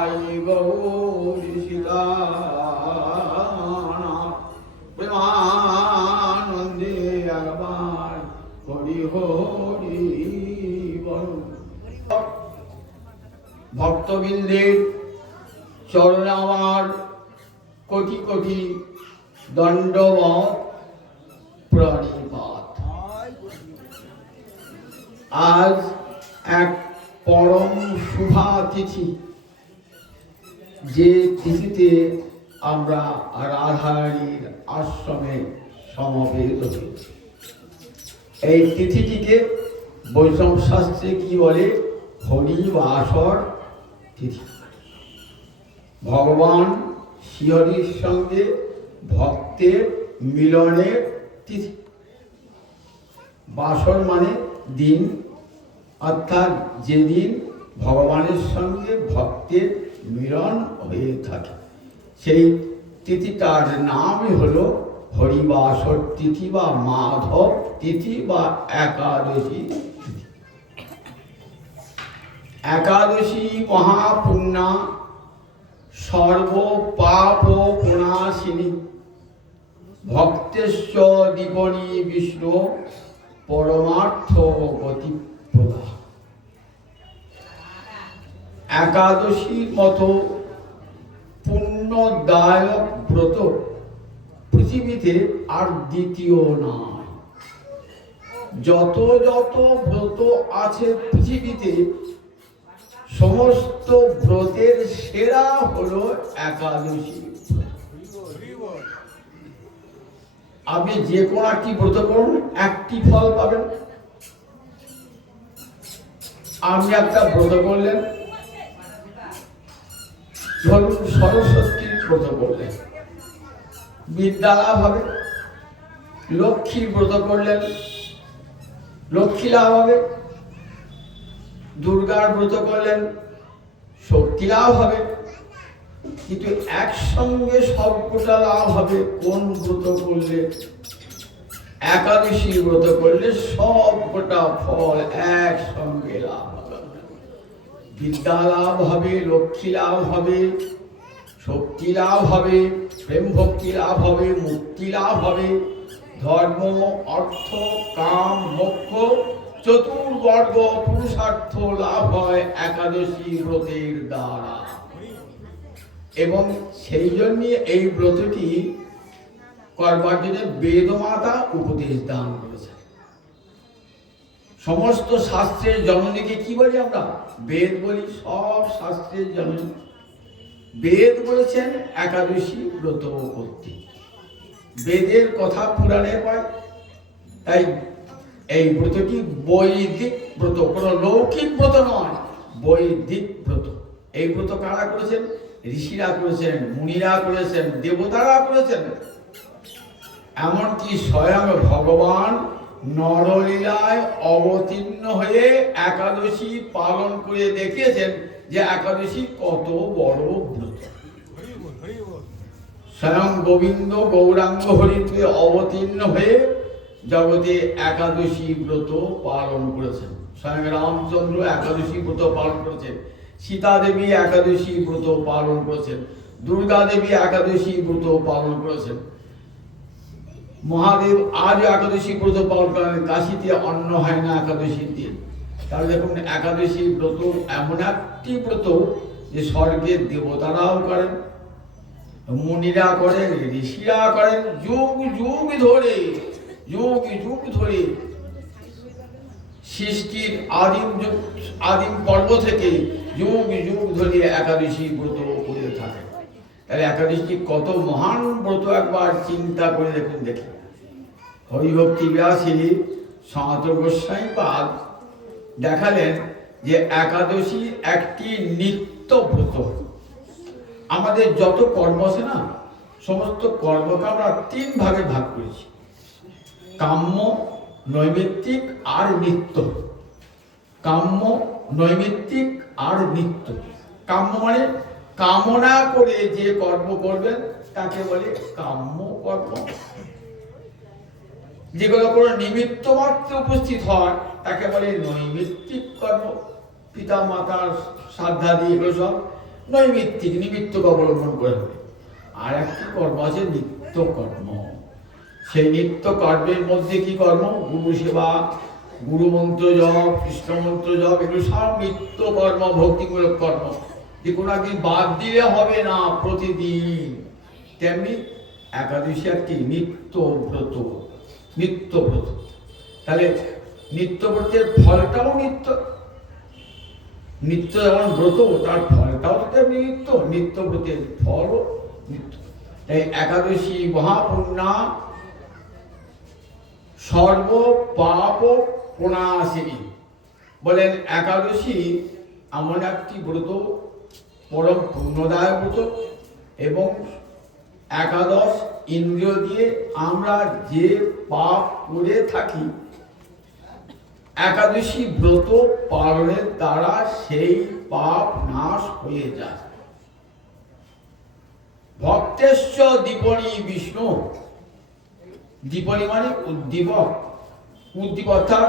নিতাই গৌর সীতানাথ প্রেমানন্দে একবার হরি হরি বল। ভক্তবৃন্দের চরণে আমার কোটি কোটি দণ্ডবত প্রণিপাত। আজ এক পরম শুভা তিথি, যে তিথিতে আমরা রাধারানীর আশ্রমে সমবেত হয়েছি। এই তিথিটিকে বৈষ্ণব শাস্ত্রে কি বলে? হরিবাসর তিথি। ভগবান শ্রীহরির সঙ্গে ভক্তের মিলনের তিথি। বাসর মানে দিন, অর্থাৎ যেদিন ভগবানের সঙ্গে ভক্তের মিলন হয়ে থাকে, সেই তিথিটার নামই হলো হরিবাসর তিথি বা মাধব তিথি বা একাদশী তিথি। একাদশী মহাপুণ্যা সর্ব পাপ প্রণাশিনী ভক্তেশ্ব দীপনী বিষ্ণু পরমার্থ গতি প্রদা। একাদশীর মতো পুণ্যদায়ক ব্রত পৃথিবীতে আর দ্বিতীয় নয়। যত যত ব্রত আছে পৃথিবীতে, সমস্ত ব্রতের সেরা হলো একাদশী। আপনি যে কোনো একটি ব্রত করুন, একটি ফল পাবেন। আপনি একটা ব্রত করলেন, ধরুন সরস্বতীর ব্রত করলেন, বিদ্যা লাভ হবে। লক্ষ্মীর ব্রত করলেন, লক্ষ্মী লাভ হবে। দুর্গার ব্রত করলেন, শক্তি লাভ হবে। কিন্তু একসঙ্গে সবকটা লাভ হবে কোন ব্রত করলে? একাদশী ব্রত করলে সবকটা ফল একসঙ্গে লাভ হবে। বিদ্যা লাভ হবে, লক্ষ্মী লাভ হবে, শক্তি লাভ হবে, প্রেম ভক্তি লাভ হবে, মুক্তি লাভ হবে। ধর্ম, অর্থ, কাম, মোক্ষ চতুর্বর্গ পুরুষার্থ লাভ হয় একাদশী ব্রতের দ্বারা। এবং সেই জন্য এই ব্রতটি করবার জন্য বেদমাতা উপদেশ দান করেছেন। সমস্ত শাস্ত্রের জননীকে কি বলি আমরা? বেদ বলি। সব শাস্ত্রের জননী বেদ বলেছেন একাদশী ব্রত করতে। বেদের কথা পুরাণে পায়। তাই এই ব্রতটি বৈদিক ব্রত, কোনো লৌকিক ব্রত নয়, বৈদিক ব্রত। এই ব্রত কারা করেছেন? ঋষিরা করেছেন, মুনিরা করেছেন, দেবতারা করেছেন। এমনকি স্বয়ং ভগবান নরলীলায় অবতীর্ণ হয়ে একাদশী পালন করে দেখিয়েছেন যে একাদশী কত বড় ব্রত। স্বয়ং গোবিন্দ গৌরাঙ্গ হরিতে অবতীর্ণ হয়ে জগতে একাদশী ব্রত পালন করেছেন। স্বয়ং রামচন্দ্র একাদশী ব্রত পালন করেছেন, সীতা দেবী একাদশী ব্রত পালন করেছেন, দুর্গা দেবী একাদশী ব্রত পালন করেছেন, মহাদেব আজ একাদশী ব্রত পালন করেন। কাশীতে অন্ন হয় না একাদশীর দিন। তাহলে দেখুন, একাদশী ব্রত এমন একটি ব্রত যে স্বর্গের দেবতারাও করেন, মুনিরা করেন, ঋষিরা করেন। যুগ যুগ ধরে, যুগ যুগ ধরে সৃষ্টির আদিম পর্ব থেকে যুগ যুগ ধরে একাদশী ব্রত করে থাকে। তাহলে একাদশী কত মহান ব্রত একবার চিন্তা করে দেখুন। দেখি হরিভক্তি ব্যাসী সনাতন গোস্বামী পাদ দেখালেন যে একাদশী একটি নিত্য ব্রত। আমাদের যত কর্ম আছে না, সমস্ত কর্মকে আমরা তিন ভাগে ভাগ করেছি: কাম্য, নৈমিত্তিক আর নিত্য। কাম্য, নৈমিত্তিক আর নিত্য। কাম্য মানে কামনা করে যে কর্ম করবেন তাকে বলে কাম্য কর্ম। যেগুলো কোনো নিমিত্ত মাত্র উপস্থিত হয় তাকে বলে নৈমিত্তিক কর্ম। পিতা মাতার শ্রাদ্ধাদি এগুলো সব নৈমিত্তিক নিমিত্তকে অবলম্বন করে হবে। আর একটি কর্ম আছে নিত্য কর্ম। সেই নিত্য কর্মের মধ্যে কি কর্ম? গুরু সেবা, গুরু মন্ত্র জপ, কৃষ্ণ মন্ত্র জপ, এগুলো সব নিত্য কর্ম, ভক্তিমূলক কর্ম, যে কোনো একদিন বাদ দিলে হবে না, প্রতিদিন। তেমনি একাদশী একটি নিত্য ব্রত, নিত্য ব্রত। তাহলে নিত্য ব্রতের ফলটাও নিত্য, নিত্য যেমন ব্রত তার ফলটাও তেমনি নিত্য, নিত্য ব্রতের ফলও নিত্য। তাই একাদশী মহাপুণ্যা সর্ব পাপ প্রণাশিনী। বলেন একাদশী এমন একটি ব্রত, পরম পুণ্যদায়ক ব্রত, এবং একাদশ ইন্দ্রিয় দিয়ে আমরা যে পাপ করে থাকি, একাদশী ব্রত পালনের দ্বারা সেই পাপ নাশ হয়ে যায়। ভক্তেশ্ব দীপনী বিষ্ণু, দীপনী মানে উদ্দীপক, উদ্দীপক অর্থাৎ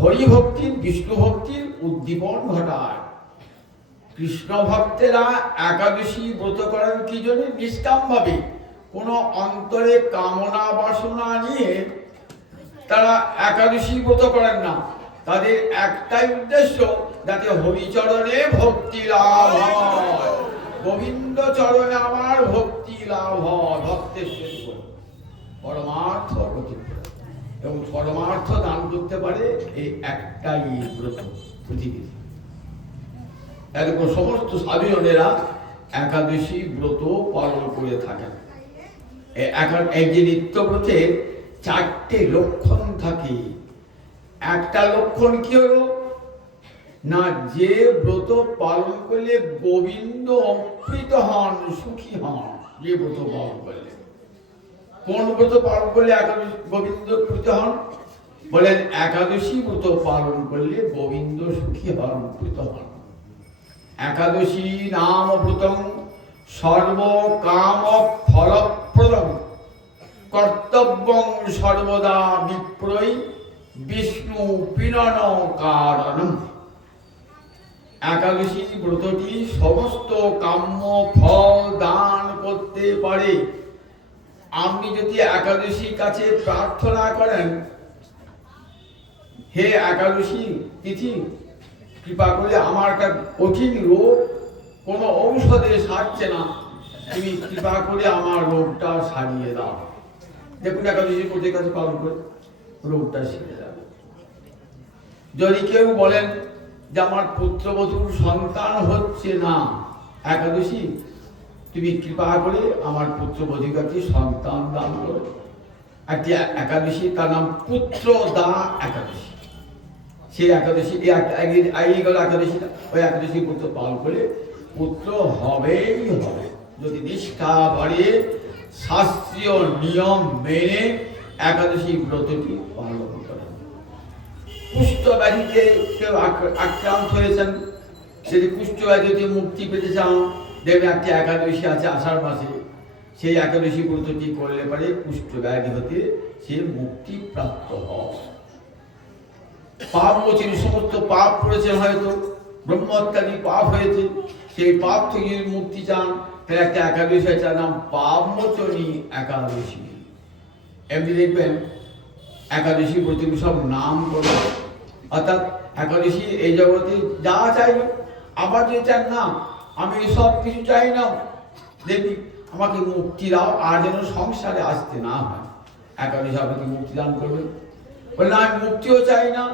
হরিভক্তির, বিষ্ণু ভক্তির উদ্দীপন ঘটায়। কৃষ্ণ ভক্তেরা একাদশী ব্রত করেন কি জন্য? নিষ্কাম ভাবে, কোনো অন্তরে কামনা বাসনা নিয়ে তারা একাদশী ব্রত করেন না। তাদের একটাই উদ্দেশ্য, যাতে হরিচরণে ভক্তি লাভ হয়, গোবিন্দ চরণে আমার ভক্তি লাভ হয়, ভক্তের সহিত পরমার্থ গতি, এবং পরমার্থ দান করতে পারে এই একটাই ব্রত পৃথিবীতে। এরকম সমস্ত সাধুজনেরা একাদশী ব্রত পালন করে থাকেন। এই যে নিত্য ব্রতের চারটে লক্ষণ থাকে। একটা লক্ষণ কি হলো না, যে ব্রত পালন করলে গোবিন্দ প্রীত হন, সুখী হন, যে ব্রত পালন করলে। কোন ব্রত পালন করলে একাদশী গোবিন্দ প্রীত হন? বলেন একাদশী ব্রত পালন করলে গোবিন্দ সুখী হন, প্রীত হন। একাদশী নাম ব্রতং সর্ব কাম ফলপ্রদং কর্তব্যং সর্বদা বিপ্রৈ বিষ্ণু পীড়ন কারণম। একাদশী ব্রতটি সমস্ত কাম্য ফল দান করতে পারে। আপনি যদি একাদশীর কাছে প্রার্থনা করেন, হে একাদশী তিথি, কৃপা করে আমার একটা কঠিন রোগ, কোনো ঔষধে সারছে না, তুমি কৃপা করে আমার রোগটা সারিয়ে দাও। দেখুন একাদশী ব্রতের কাছে পালন করে রোগটা সেরে যাবে। যদি কেউ বলেন যে আমার পুত্রবধূর সন্তান হচ্ছে না, একাদশী তুমি কৃপা করে আমার পুত্রবধূর কাছে সন্তান দান করো। একটি একাদশী, তার নাম পুত্র দা একাদশী। সেই একাদশী এই গেল একাদশীটা, ওই একাদশী পুত্র পালন করে পুত্র হবেই হবে, যদি নিষ্ঠা বাড়ে শাস্ত্রীয় নিয়ম মেনে একাদশী ব্রতটি পালন করে। কুষ্ঠ ব্যাধিতে কেউ আক্রান্ত হয়েছেন, যদি কুষ্ঠ ব্যাধিতে মুক্তি পেতে চান, দেখবেন একটি একাদশী আছে আষাঢ় মাসে, সেই একাদশী ব্রতটি করলে পারে কুষ্ঠ ব্যাধি হতে সে মুক্তি প্রাপ্ত হয়। পাপ মোচন, সমস্ত পাপ করেছেন, হয়তো ব্রহ্মত্যাদি পাপ হয়েছে, সেই পাপ থেকে মুক্তি চান, তাহলে একটা একাদশী আছে, নাম পাপ মোচনী একাদশী। এমনি দেখবেন একাদশী ব্রত সব নাম করবে, অর্থাৎ একাদশী এই জগতে যা চাইবে। আবার যে চান না আমি সব কিছু চাই না, দেখি আমাকে মুক্তি দাও, আর যেন সংসারে আসতে না হয়, একাদশী আপনাকে মুক্তি দান করবে। বলে না আমি মুক্তিও চাই না,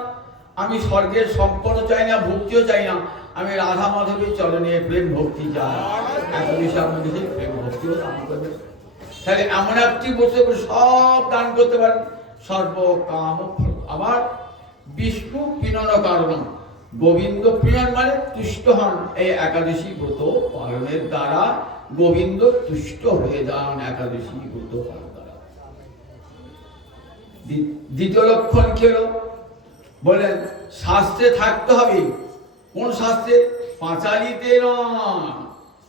আমি স্বর্গের সম্পদও চাই না, ভক্তিও চাই না, আমি রাধা মাধবীর চরণে প্রেম ভক্তি চাই, একাদশী আপনাকে সেই প্রেম ভক্তিও দান করবে। তাহলে এমন একটি বসে সব দান করতে পারেন, সর্ব কাম ফল। আবার বিষ্ণু পীড়ন কারণ, গোবিন্দ পীড়ন মানে তুষ্ট হন। এই একাদশী ব্রত পালনের দ্বারা গোবিন্দ তুষ্ট হয়ে যান, একাদশী ব্রত পালন দ্বারা। দ্বিতীয় লক্ষণ কি হলো? বলেন শাস্ত্রে থাকতে হবে। কোন শাস্ত্রে? পাঁচালিতে নয়,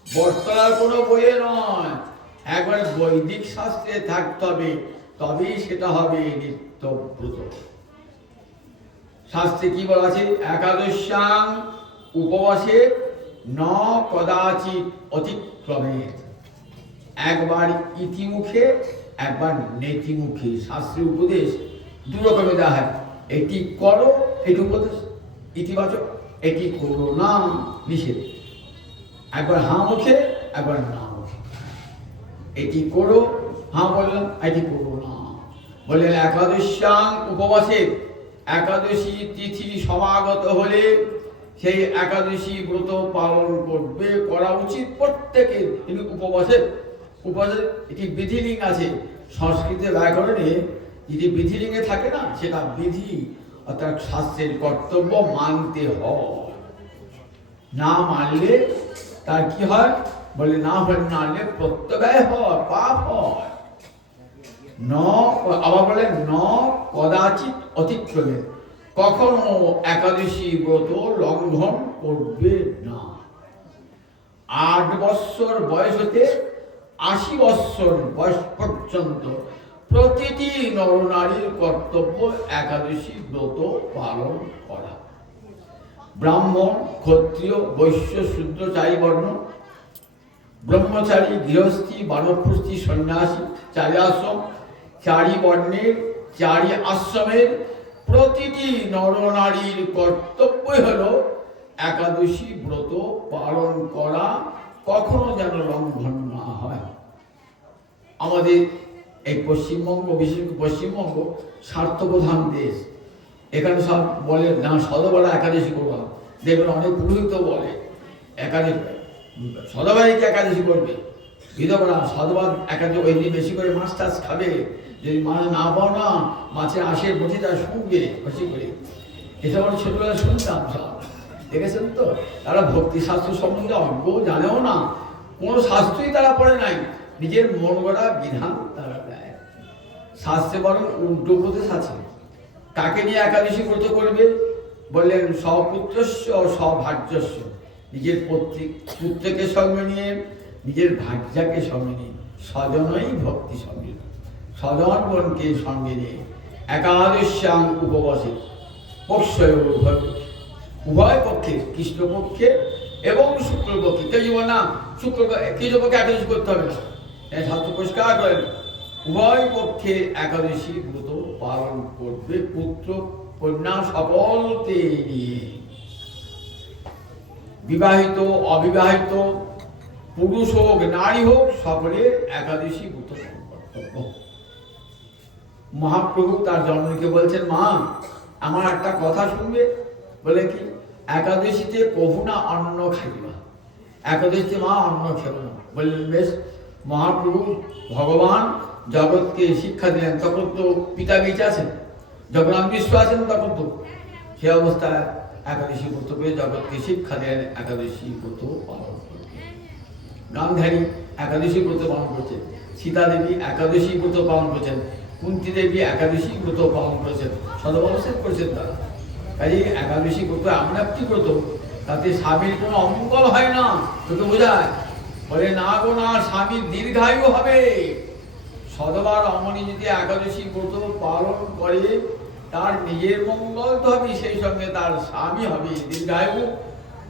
বটতলার কোনো বইয়ে নয়, একবার বৈদিক শাস্ত্রে থাকতে হবে, তবেই সেটা হবে নিত্য ব্রত। শাস্ত্রে কি বলা আছে? একাদশ্যাং উপবাসে ন কদাচিৎ অতিক্রমে, একবার ইতিমুখে একবার নেতিমুখে। শাস্ত্রের উপদেশ দু রকমের দেওয়া হয়, এটি করো এটি উপদেশ ইতিবাচক, এটি করো না নিষেধ। একবার হাঁ মুখে একবার না মুখে। এটি করো, হাঁ বললাম, এটি করো না বললেন। একাদশ্যাং উপবাসে, একাদশী তিথি সমাগত হলে সেই একাদশী ব্রত পালন করবে, করা উচিত প্রত্যেকের। কিন্তু উপবাসের একটি বিধিলিঙ্গ আছে। সংস্কৃতের ব্যাকরণে যদি বিধিলিঙ্গে থাকে না, সেটা বিধি অর্থাৎ শাস্ত্রের কর্তব্য মানতে হয়। না মানলে তার কি হয় বলে, না মানলে প্রত্যয় হয়, পাপ হয়। ন আবার বলে ন কদাচিৎ অতিক্রমে, কখনো একাদশী ব্রত লঙ্ঘন করবে না। 8 বৎসর বয়স হতে 80 বৎসর বয়স পর্যন্ত প্রতিটি নরনারীর কর্তব্য একাদশী ব্রত পালন করা। ব্রাহ্মণ, ক্ষত্রিয়, বৈশ্য, শূদ্র, চারি বর্ণ, ব্রহ্মচারী, গৃহস্থী, বানপ্রস্থী, সন্ন্যাসী, চারি আশ্রম, চারি বর্ণের চারি আশ্রমের প্রতিটি নরনারীর কর্তব্যই হল একাদশী ব্রত পালন করা, কখনো যেন লঙ্ঘন না হয়। আমাদের এই পশ্চিমবঙ্গ, বিশেষ করে পশ্চিমবঙ্গ স্বার্থপ্রধান দেশ। এখানে সব বলে না সদবেলা একাদশী করবা। দেখবেন অনেক পুরোহিত বলে একাদশী সদাবাইকে একাদশী করবে, বিধবা সদবাদ একাদশী ওই দিন বেশি করে মাছ টাছ খাবে, যদি মাছ না পাও না মাছের আশের বটিটা শুনবে বেশি করে। এসব আমরা ছোটবেলায় শুনতাম সব, দেখেছেন তো। তারা ভক্তি শাস্ত্র সম্বন্ধে অজ্ঞ, জানেও না, কোনো শাস্ত্রই তারা পড়ে নাই, নিজের মন গড়া বিধান তারা দেয়। শাস্ত্রে বরং উল্টো উপদেশ আছে। কাকে নিয়ে একাদশী ব্রত করবে বললেন, স্বপুত্রস্য স্বভার্যস্য, নিজের পুত্রকে সঙ্গে নিয়ে, নিজের ভার্যাকে সঙ্গে নিয়ে, স্বজনই ভক্তি সঙ্গে, স্বজন বোনকে সঙ্গে নিয়ে একাদশ্যাং উপবাসে পক্ষয় উভয় পক্ষে, কৃষ্ণপক্ষে এবং শুক্লপক্ষে। কেউ জীবন না কৃষ্ণপক্ষে একাদশী করতে হবে না, শাস্ত্র পরিষ্কার করেন উভয় পক্ষে একাদশী ব্রত পালন করবে, পুত্র কন্যা সকলকে নিয়ে। বিবাহিত অবিবাহিত, পুরুষ হোক নারী হোক, সকলের একাদশী ব্রত কর্তব্য। মহাপ্রভু তার জননীকে বলছেন, মা আমার একটা কথা শুনবে। বলে কি? একাদশীতে কভু না অন্ন খাইবা। একাদশীতে মা অন্ন খেব না। বললেন বেশ। মহাপ্রভু ভগবান জগৎকে শিক্ষা দিলেন, তখন তো পিতা বেঁচে আছেন, যখন আমি বিশ্ব আছেন তখন তো সে অবস্থায় একাদশী ব্রত পেয়ে জগৎকে শিক্ষা দেন একাদশী ব্রত পালন করতে। গান্ধারী একাদশী ব্রত পালন করছেন, সীতা দেবী একাদশী ব্রত পালন করছেন, কুন্তী দেবী একাদশী ব্রত পালন করেছেন, সদবশেষ করেছেন তারা। কাজে একাদশী ব্রত এমন একটি ব্রত, তাতে স্বামীর কোনো অমঙ্গল হয় না। তোকে বোঝায়, বলে না গো না, স্বামীর দীর্ঘায়ু হবে। সদবা রমণী যদি একাদশী ব্রত পালন করে, তার নিজের মঙ্গল তো হবে, সেই সঙ্গে তার স্বামী হবে দীর্ঘায়ু,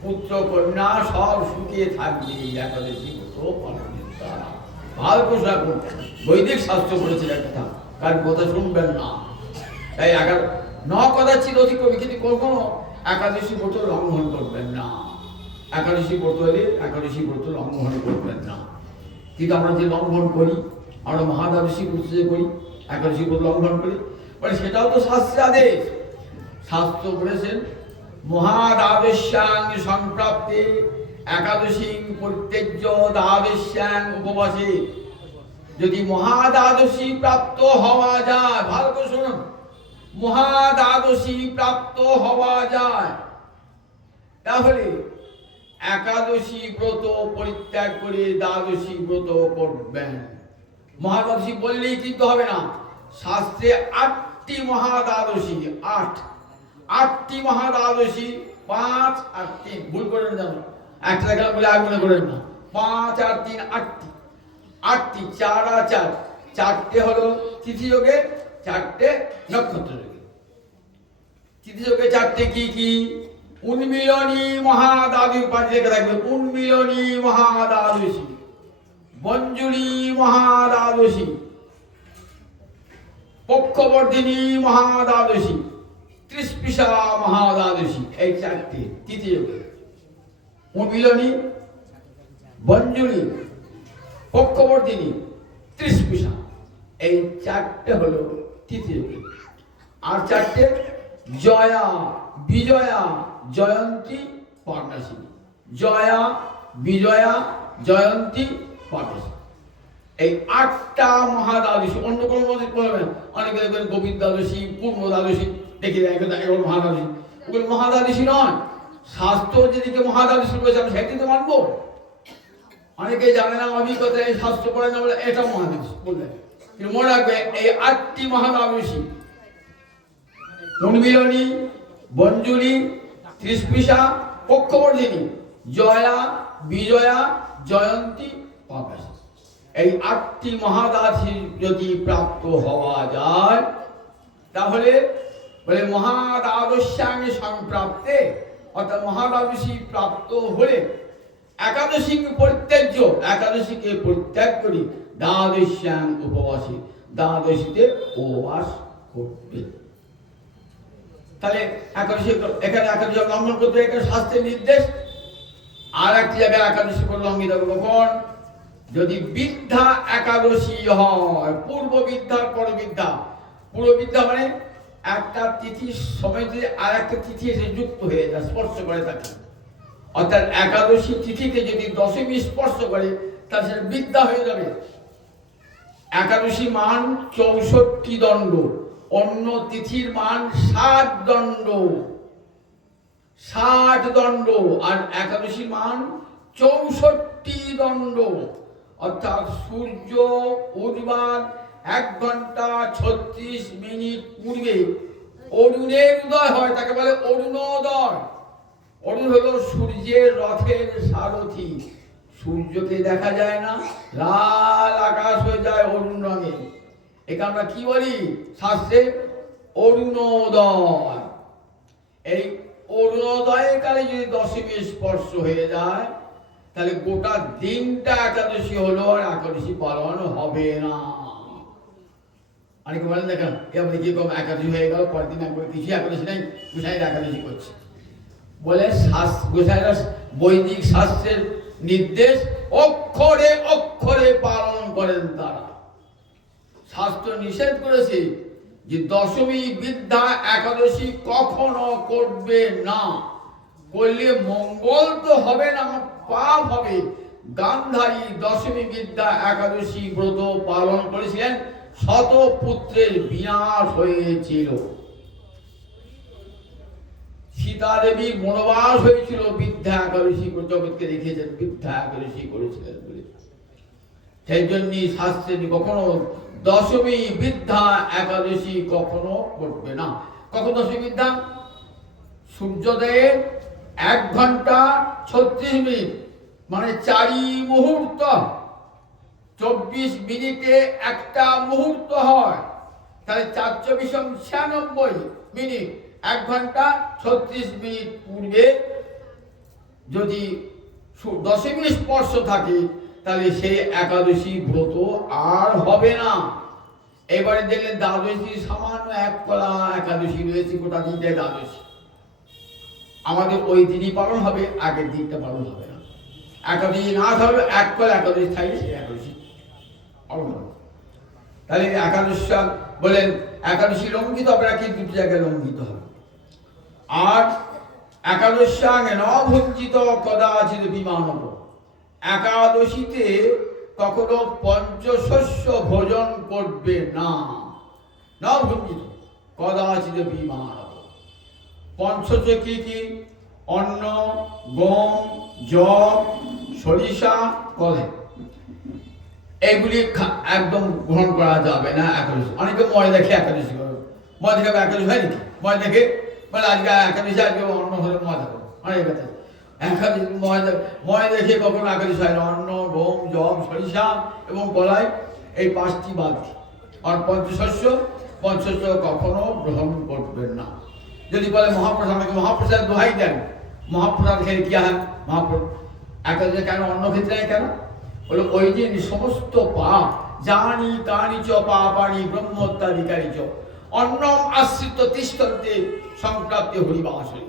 পুত্র কন্যা সব সুখে থাকবে একাদশী ব্রত পালনের দ্বারা। ভালো প্রশ্ন করতেন, বৈদিক শাস্ত্র বলেছিল কথা, কার কথা শুনবেন না। তাই ন কদাচিৎ অতিক্রমে, কিন্তু কখনো একাদশী ব্রত লঙ্ঘন করবেন না। একাদশী ব্রত হলে একাদশী ব্রত লঙ্ঘন করবেন না। কিন্তু আমরা যে লঙ্ঘন করি, আমরা মহাদ্বাদশী ব্রত যে করি, একাদশী ব্রত লঙ্ঘন করি, মানে সেটাও তো শাস্ত্রে আদেশ। শাস্ত্র বলেছেন, মহাদ্বাদশ্যাং সম্প্রাপ্তে একাদশী পরিত্যজ্য দ্বাদশ্যাং উপবাসে। যদি মহাদ্বাদশী প্রাপ্ত হওয়া যায়, ভালো করে শুনুন, মহাদ্বাদশী প্রাপ্ত হওয়া যায়, তাহলে একাদশী ব্রত পরিত্যাগ করে দ্বাদশী ব্রত করবেন। মহাদ্বাদশী বললেই কিন্তু হবে না, শাস্ত্রে 8টি মহাদ্বাদশী, 8টি মহাদ্বাদশী, 5 আর 3, ভুল করেন না, একটা দেখা বলে আর মনে করেন না, 5 আর 3 8টি, 4 আর 4, 4টে হলো তিথি যোগে, 4টে নক্ষত্র যোগে। তিথি যোগে 4টে কি কি? উন্মিলনী মহাদ্বাদশী উপাধি লেখা থাকবে, উন্মিলনী মহাদ্বাদশী, মঞ্জুরি মহাদ্বাদশী, পক্ষবর্ধিনী মহাদ্বাদশী, ত্রিস্পিশা মহাদ্বাদশী, এই চারটি তৃতীয়। উন্মিলনী, মঞ্জুরি, পক্ষবর্ধিনী, ত্রিস্পিশা, এই চারটে হলো তৃতীয়। আর চারটে জয়া, বিজয়া, জয়ন্তী, পার্ণাসিনী। জয়া, বিজয়া, জয়ন্তী, পার্ণাসিনী, এই আটটা মহাদ্বাদশী। অন্য কোনো মধ্যে বলবেন, অনেকে দেখবেন গোবিন্দ দ্বাদশী, পূর্ণ দ্বাদশী দেখে দেয়, এগুলো মহাদ্বাদশী। ওগুলো মহাদ্বাদশী নয়। শাস্ত্র যেদিকে মহাদ্বাদশী বলেছে আমি সেটি তো মানবো। অনেকে জানে না, অভিজ্ঞতা এই শাস্ত্র পড়ে না বলে এটা মহাদ্বাদশী বললেন। কিন্তু মনে রাখবে এই আটটি মহাদ্বাদশী, উন্মিলনী, মঞ্জুরি, ত্রিস্পিশা, পক্ষবর্ধিনী, জয়া, বিজয়া, জয়ন্তী, পার্ণাসিনী, এই আটটি মহাদ্বাদশী যদি প্রাপ্ত হওয়া যায় তাহলে বলে মহাদ্বাদশ্যাং সম্প্রাপ্তে, অর্থাৎ মহাদ্বাদশী প্রাপ্ত হলে একাদশীকে পরিত্যাজ্য, একাদশীকে পরিত্যাগ করি দ্বাদশ্যাং উপবাসী, দ্বাদশীতে উপবাস করবে। তাহলে একাদশী, এখানে একাদশী লঙ্ঘন করতে এখানে শাস্ত্রের নির্দেশ। আর একটি জায়গায় একাদশী করে লঙ্ঘিত হবে কখন? যদি বিদ্যা একাদশী হয়, পূর্ব বিদ্যার পর বিদ্যা। পূর্ব বিদ্যা মানে একটা তিথির সময় যে আর একটা তিথি এসে যুক্ত হয়ে যায়, স্পর্শ করে থাকে। অর্থাৎ একাদশী তিথিতে যদি দশমী স্পর্শ করে তাহলে সেটা বিদ্যা হয়ে যাবে। একাদশী মান 64 দণ্ড, অন্য তিথির মান 60 দণ্ড, 60 দণ্ড, আর একাদশী মান 64 দণ্ড। অর্থাৎ সূর্য উঠবার 1 ঘন্টা 36 মিনিট পূর্বে অরুণের উদয় হয়, তাকে বলে অরুণোদয়। অরুণ হলো সূর্যের রথের সারথি। সূর্যকে দেখা যায় না, লাল আকাশ হয়ে যায় অরুণ রঙে, একে আমরা কি বলি শাস্ত্রে? অরুণোদয়। এই অরুণোদয়ের কালে যদি দশমী স্পর্শ হয়ে যায় তাহলে গোটা দিনটা একাদশী হলো, আর একাদশী পালন হবে না। অনেকে বলেন দেখেন আপনি কি কম একাদশী হয়ে গেল, পরের দিন একবার কিছু একাদশী নেই, গোসাইরা একাদশী করছে বলে। গোসাইরা বৈদিক শাস্ত্রের নির্দেশ অক্ষরে অক্ষরে পালন করেন। তারা শাস্ত্র নিষেধ করেছে যে দশমী বিদ্যা একাদশী কখনো করবে না, করলে মঙ্গল তো হবে না, পাপ হবে। গান্ধারী দশমী বিদ্যা একাদশী ব্রত পালন করেছিলেন, শত পুত্রের বিনাশ হয়েছিল। সীতা দেবীর বনবাস হয়েছিল বিদ্যা একাদশী, জগৎকে দেখিয়েছেন বিদ্যা একাদশী করেছিলেন বলে। সেই জন্য শাস্ত্রে কখনো দশমী বিদ্যা একাদশী কখনো করবে না। কখন দশমী বিদ্যা? সূর্যোদয়ের 1 ঘন্টা 36 মিনিট, মানে 4 মুহূর্ত। 24 মিনিটে একটা মুহূর্ত হয়, তাহলে 4 × 24 = 96 মিনিট। 1 ঘন্টা 36 মিনিট পূর্বে যদি দশমী স্পর্শ থাকে তাহলে সেই একাদশী ব্রত আর হবে না। এবারে দেখলেন দ্বাদশী সামান্য 1 কলা একাদশী রয়েছে, গোটা দিনটা দ্বাদশী আমাদের ওই দিনই পালন হবে, আগের দিনটা পালন হবে না। একাদশী না থাকলে 1 কলা একাদশী থাকলে সেই একাদশী পালন হবে। তাহলে একাদশী বলেন একাদশী লঙ্ঘিত হবে না, কিন্তু 2 জায়গায় লঙ্ঘিত হবে। আর একাদশ্যাং নভুঞ্জিত কদাচিৎ বিমানব, একাদশীতে কখনো পঞ্চশস্য ভোজন করবে না। নভুঞ্জিত কদাচিৎ বিমানব। পঞ্চশস্য কি কি? অন্ন, গম, যব, সরিষা, কলে, এগুলি একদম গ্রহণ করা যাবে না একাদশী। অনেকে ময়দা খেয়ে একাদশী করে, ময়দা খেয়ে একাদশী হয় নাকি? ময়দা খেয়ে বলে আজকে একাদশী, আজকে অন্ন হলে ময়দা করো, অনেক কথা। একাদশী ময়দা খেয়ে কখনো একাদশী হয় না। অন্ন, গম, যব, সরিষা এবং কলাই, এই 5টি বাদ। আর পঞ্চশস্য কখনো গ্রহণ করবেন না। যদি বলে মহাপ্রসাদ, আমাকে মহাপ্রসাদ দোহাই দেন, মহাপ্রসাদ খেলে কি হয়? মহাপ্রসাদ একাদশী কেন অন্ন খেতে নেয় কেন? বলে ওই দিন সমস্ত পাপ জানি কানি চ পাপানি ব্রহ্মত্যাধিকারী চ অন্নম আশ্রিত তিষ্ঠন্তে সংক্রান্তি হরিবাসরী।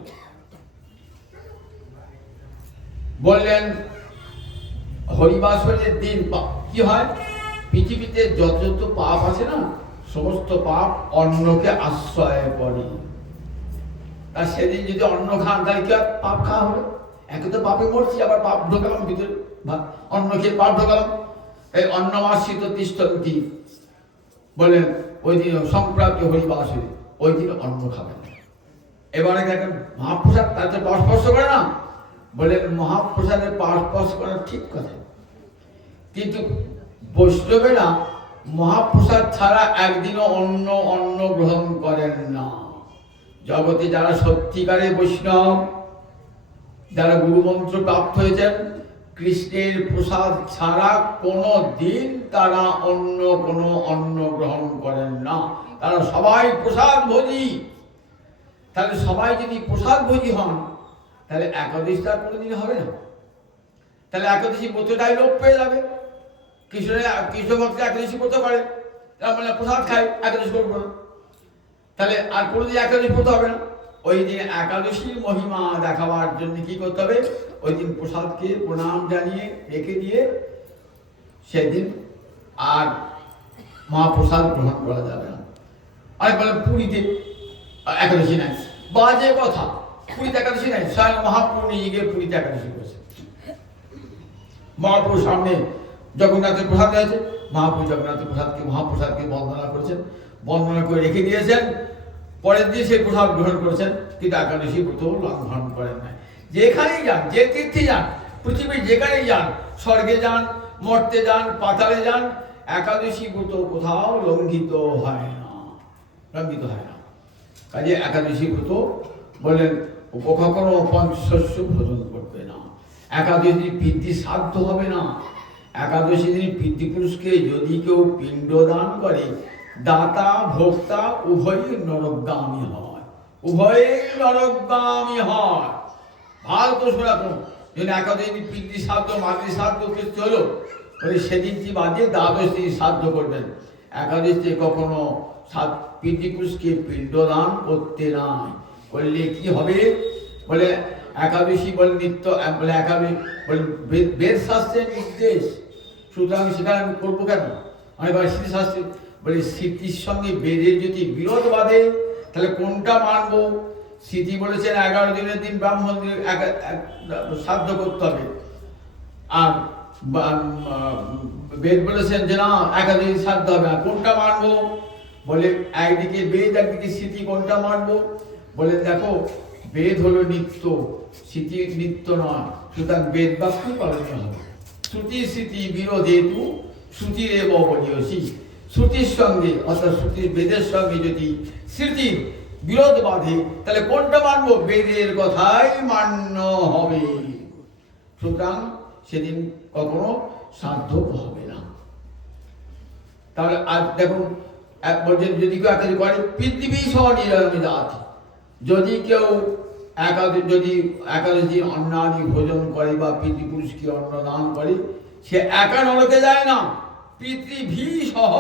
বললেন হরিবাসরের দিন কি হয়? পৃথিবীতে যত যত পাপ আছে না, সমস্ত পাপ অন্নকে আশ্রয় করে। আর সেদিন যদি অন্ন খান তাহলে কি পাপ খাওয়া হবে? একে তো পাপে মরছি, আবার পাপ ঢোকালাম ভিতরে, অন্ন খেয়ে পাপ ঢোকালাম। এই অন্নমাশ্রিত তিষ্ঠন্তি বলেন ওই দিন সংক্রান্তি হরিবাসরী, ওই দিন অন্ন খাবেন। এবারে দেখেন মহাপ্রসাদ তাতে পাশ স্পর্শ করে না, বলেন মহাপ্রসাদের পাশ স্পর্শ করা ঠিক কথা, কিন্তু বৈষ্ণবেরা মহাপ্রসাদ ছাড়া একদিনও অন্ন গ্রহণ করেন না। জগতে যারা সত্যিকারের বৈষ্ণব, যারা গুরুমন্ত্র প্রাপ্ত হয়েছেন, কৃষ্ণের প্রসাদ ছাড়া কোনো দিন তারা অন্ন গ্রহণ করেন না। তারা সবাই প্রসাদ ভোজী। তাহলে সবাই যদি প্রসাদ ভোজী হন, তাহলে একাদশীটা কোনোদিন হবে না। তাহলে একাদশী ব্রতটাই লোপ পেয়ে যাবে। কৃষ্ণ ভক্ত একাদশী ব্রত করে, মানে প্রসাদ খায়, একাদশী করবো না, তাহলে আর কোনোদিন একাদশী ব্রত হবে না। ওই দিন একাদশীর মহিমা দেখাবার জন্য কি করতে হবে? ওই দিন প্রসাদকে প্রণাম জানিয়ে রেখে দিয়ে সেদিন আর মহাপ্রসাদ গ্রহণ করা যাবে না। আর বলে পুরীতে একাদশী নাই, বাজে কথা। পুরীতে একাদশী নাই, স্বয়ং মহাপ্রভু নিজে পুরীতে একাদশী করেছে। মহাপ্রভুর সামনে জগন্নাথের প্রসাদ হয়েছে, মহাপ্রভু জগন্নাথের মহাপ্রসাদকে বন্দনা করেছেন, বন্দনা করে রেখে দিয়েছেন। পরের দিন সেই প্রসাদ গ্রহণ করেছেন, কিন্তু একাদশী ব্রত লঙ্ঘন করেন না। যেখানেই যান, যে তীর্থে যান, পৃথিবীর যেখানেই যান, স্বর্গে যান, মর্তে যান, পাতালে যান, একাদশী ব্রত কোথাও লঙ্ঘিত হয় না, লঙ্ঘিত হয় না। কাজে একাদশী ব্রত বলেন কখনো পঞ্চশস্য ভোজন করবে না। একাদশী দিন পিতৃ শ্রাদ্ধ হবে না। একাদশী দিন পিতৃপুরুষকে যদি কেউ পিণ্ড দান করে, দাতা ভোক্তা উভয়ই নরকগামী হয়, উভয়ই নরকগামী হয়। ভালো তো শোনা, যদি একাদশী দিন পিতৃ শ্রাদ্ধ মাতৃ শ্রাদ্ধ কিছু হলো, বলে সেদিনটি বাদে দ্বাদশ দিন শ্রাদ্ধ করবেন। একাদশীতে কখনো পিতৃপুরুষকে পিণ্ড দান করতে নাই। করলে কি হবে? বলে একাদশী বলে নিত্য, বলে একাদশী বলে বেদ শাস্ত্রের নির্দেশ, সুতরাং সেটা আমি করবো কেন? আমি বলি স্মৃতিশাস্ত্রে বলে স্মৃতির সঙ্গে বেদের যদি বিরোধ বাঁধে, তাহলে কোনটা মানবো? স্মৃতি বলেছেন 11 দিনের দিন ব্রাহ্মণ শ্রাদ্ধ করতে হবে, আর বেদ বলেছেন যে না একাদশী শ্রাদ্ধ হবে। আর কোনটা মানবো? বলে একদিকে বেদ, একদিকে স্মৃতি, কোনটা মানবো? বলে দেখো বেদ হলো নিত্য, স্মৃতি নিত্য নয়, সুতরাং বেদ বাক্যই পালনীয় হবে। শ্রুতি স্মৃতি বিরোধে তু শ্রুতিরেব বলিয়সি। শ্রুতির সঙ্গে অর্থাৎ শ্রুতির বেদের সঙ্গে যদি স্মৃতির বিরোধ বাঁধে, তাহলে কোনটা মানবো? বেদের কথাই মান্য হবে। সুতরাং সেদিন কখনো শ্রাদ্ধ হবে না। তাহলে আজ দেখুন বলছেন যদি কেউ একাদশী করে পৃথিবী সহ নিরামিষ আছে, যদি কেউ একাদশী অন্নাদি ভোজন করে বা পিতৃপুরুষকে অন্ন দান করে, সে একা নরকে যায় না, পৃথিবী সহ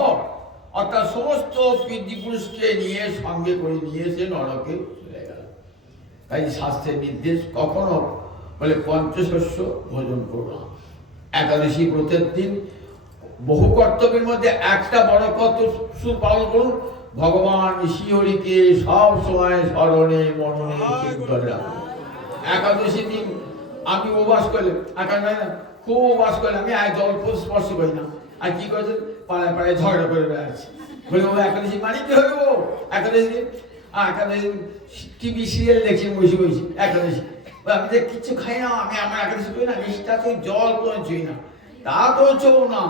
অর্থাৎ সমস্ত পিতৃপুরুষকে নিয়ে সঙ্গে করে নিয়ে সে নরকে চলে গেল। তাই শাস্ত্রের নির্দেশ কখনো বলে পঞ্চশস্য ভোজন করো না। একাদশী ব্রতের দিন বহু কর্তব্যের মধ্যে একটা বড় কর্তব্য পালন করুন, ভগবান শ্রীহরিকে সব সময় স্মরণে মননে চিন্তনে রাখুন। একাদশী দিন আমি উপবাস করলে, খুব উপবাস করলে আমি জল স্পর্শ করি না, আর কি করেছেন পাড়ায় পাড়ায় ঝগড়া করে বেড়াচ্ছি, বলে ও একাদশী মানে কি হইব? একাদশী দিন একাদশী টিভি সিরিয়াল দেখছি বসে বসে, একাদশী আমি যে কিচ্ছু খাই না, আমি আমার একাদশী করি না, নিষ্ঠা তো জল কোনো ছুঁই না, তা তো চৌ না,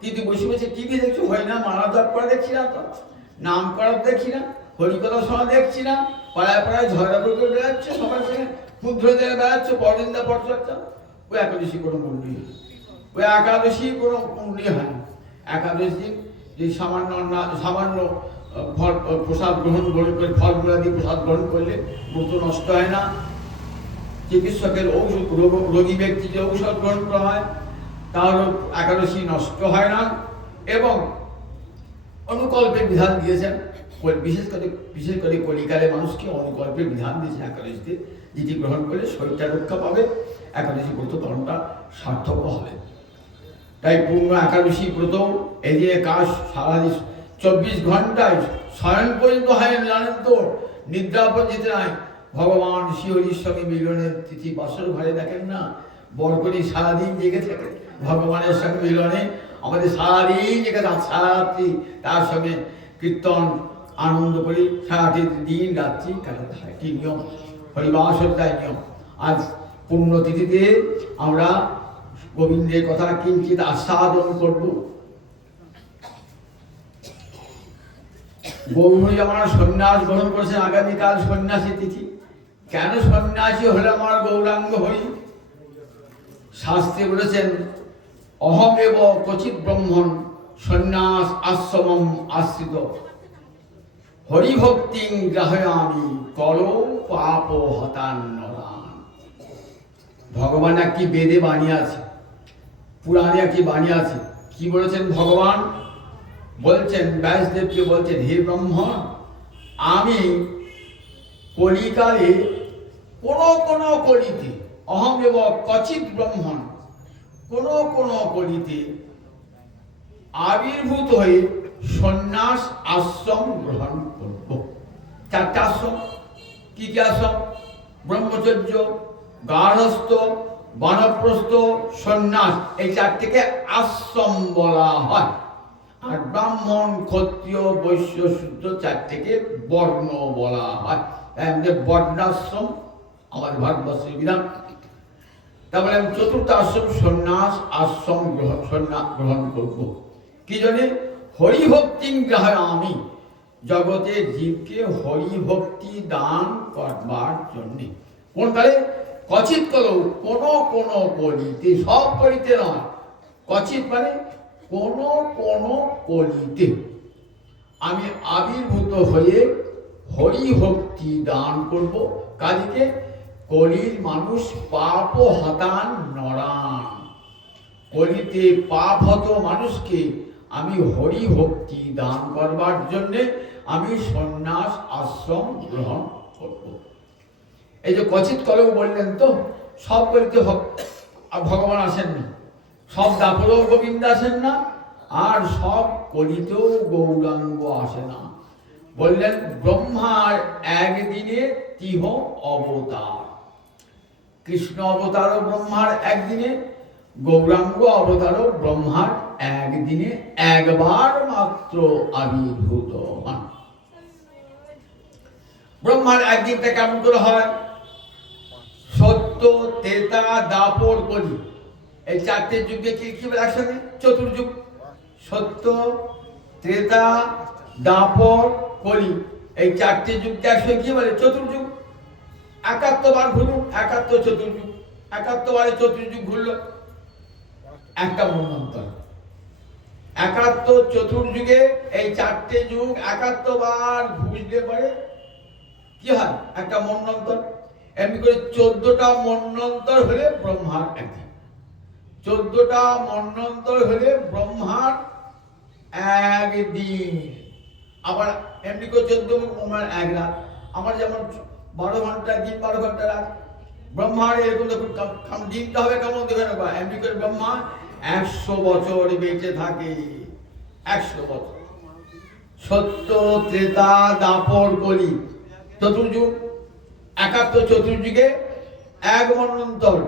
কিন্তু বসে বসে টিভি দেখছো হয় না, মারা জপ করে দেখছি না, তো নাম করার দেখছি না, হরিকথা শোনা দেখছি না, পাড়ায় পাড়ায় ঝগড়া করে বেড়াচ্ছে, সবার সঙ্গে ক্ষুদ্র দিয়ে বেড়াচ্ছে, পরদিনদা পরচর্চা, ওই একাদশী কোনো মূল্য, ওই একাদশী কোনো মূল্য হয় না। একাদশী যে সামান্য প্রসাদ গ্রহণ করে ফলগুলা দিয়ে প্রসাদ গ্রহণ করলে ব্রত নষ্ট হয় না। চিকিৎসকের ঔষধ, রোগী ব্যক্তি যে ঔষধ গ্রহণ করা হয় তাহলে একাদশী নষ্ট হয় না। এবং অনুকল্পের বিধান দিয়েছেন, বিশেষ করে কলিকালে মানুষকে অনুকল্পের বিধান দিয়েছেন একাদশীতে, যেটি গ্রহণ করলে শরীরটা রক্ষা পাবে, একাদশী ব্রত পালনটা সার্থক হবে। তাই পূর্ণ একাদশী ব্রত এই যে কাজ সারাদিন 24 ঘন্টায় শয়ন পর্যন্ত হয়, জানেন তো, নিদ্রা পর্যন্ত নাই। ভগবান শ্রীহরির সঙ্গে মিলনের তিথি বাসর ঘরে দেখেন না, বরকরি সারাদিন জেগে থাকে ভগবানের সঙ্গে মিলনে। আমাদের সারাদিন জেগে সারারাত্রি তার সঙ্গে কীর্তন আনন্দ করি, সারাটি দিন রাত্রি কাটাতে হয়, কি নিয়ম, হরিবাসর তাই নিয়ম। আজ পুণ্যতিথিতে আমরা গোবিন্দের কথা কিঞ্চিত আস্বাদন করব। গৌরী আমার সন্ন্যাস গ্রহণ করেছেন, আগামীকাল সন্ন্যাসী তিথি। কেন সন্ন্যাসী হলে আমার গৌরাঙ্গ হরি? শাস্ত্রে বলেছেন অহমেব ক্বচিৎ ব্রহ্মণ সন্ন্যাস আশ্রমম আশ্রিত হরিভক্তিং গ্রাহয়ামি করো পাপ হতান্নরান। ভগবান একটি বেদে বাণী আছে, পুরাণে একটি বাণী আছে। কি বলেছেন ভগবান? বলছেন ব্যাসদেবকে বলছেন, হে ব্রহ্ম, আমি কলিকালে কোন কলিতে অহমেব ক্বচিৎ ব্রহ্মণ, কোন কলিতে আবির্ভূত হয়ে সন্ন্যাস আশ্রম গ্রহণ করব। 4টা আশ্রম। কি কি আশ্রম? ব্রহ্মচর্য, গার্হস্থ, বানপ্রস্থ, সন্ন্যাস, এই 4টিকে আশ্রম বলা হয়। আর ব্রাহ্মণ, ক্ষত্রিয়, বৈশ্য, শূদ্র 4টিকে বর্ণ বলা হয়। তাই আমাদের বর্ণাশ্রম আমাদের ভারতবর্ষের বিধান। তারপরে আমি 4র্থ আশ্রম সন্ন্যাস আশ্রম গ্রহণ করব। কি জন্যে? হরিভক্তি গ্রাহয়ামি, জগতের জীবকে হরিভক্তি দান করবার জন্যে। কোন কালে? ক্বচিৎ করো, কোন কলিতে, সব কলিতে নয়। ক্বচিৎ মানে কোন কলিতে আমি আবির্ভূত হয়ে হরিভক্তি দান করব। কাজকে কলির মানুষ পাপ হতান নরান, কলিতে পাপ হত মানুষকে আমি হরিভক্তি দান করবার জন্যে আমি সন্ন্যাস আশ্রম গ্রহণ করব। এই যে ক্বচিৎ কলেও বললেন তো, সব কলিতে ভগবান আসেন না, সব দাপরেও গোবিন্দ আসেন না, আর সব কলিতেও গৌরাঙ্গ আসে না। বললেন ব্রহ্মার একদিনে 3 অবতার। কৃষ্ণ অবতারও ব্রহ্মার একদিনে, গৌরাঙ্গ অবতারও ব্রহ্মার একদিনে একবার মাত্র আবির্ভূত হন। ব্রহ্মার একদিনটা কেমন করে হয়? সত্য, ত্রেতা, দাপর, কলি, এই 4টে যুগে কি বলে একসঙ্গে? চতুর্যুগ। সত্য, ত্রেতা, দাপর, কলি, এই 4টে যুগকে একসঙ্গে কি বলে? চতুর্যুগ। 71 বার ঘুরুন, 71 চতুর্যুগ, 71 বারে চতুর্যুগ ঘুরল, একটা মন্বন্তর। 71 চতুর্যুগে এই 4টে যুগ 71 বার ঘুরলে পরে কি হয়? একটা মন্বন্তর। এমনি করে 14টা মন্বন্তর হলে ব্রহ্মার একদিন, 14টা মন্বন্তর হলে ব্রহ্মার একদিন। আবার এমনি করে 14 ব্রহ্মার 1 রাত। আমার যেমন 12 ঘন্টা দিন, 12 ঘন্টা রাত, ব্রহ্মার এরকম দেখুন দিনটা হবে কেমন দেখবেন। এমনি করে ব্রহ্মা 100 বছর বেঁচে থাকে, 100 বছর। সত্য, ত্রেতা, দাপর, কলি, চতুর্যুগ। 71 চতুর্যুগে 1 মন্বন্তর,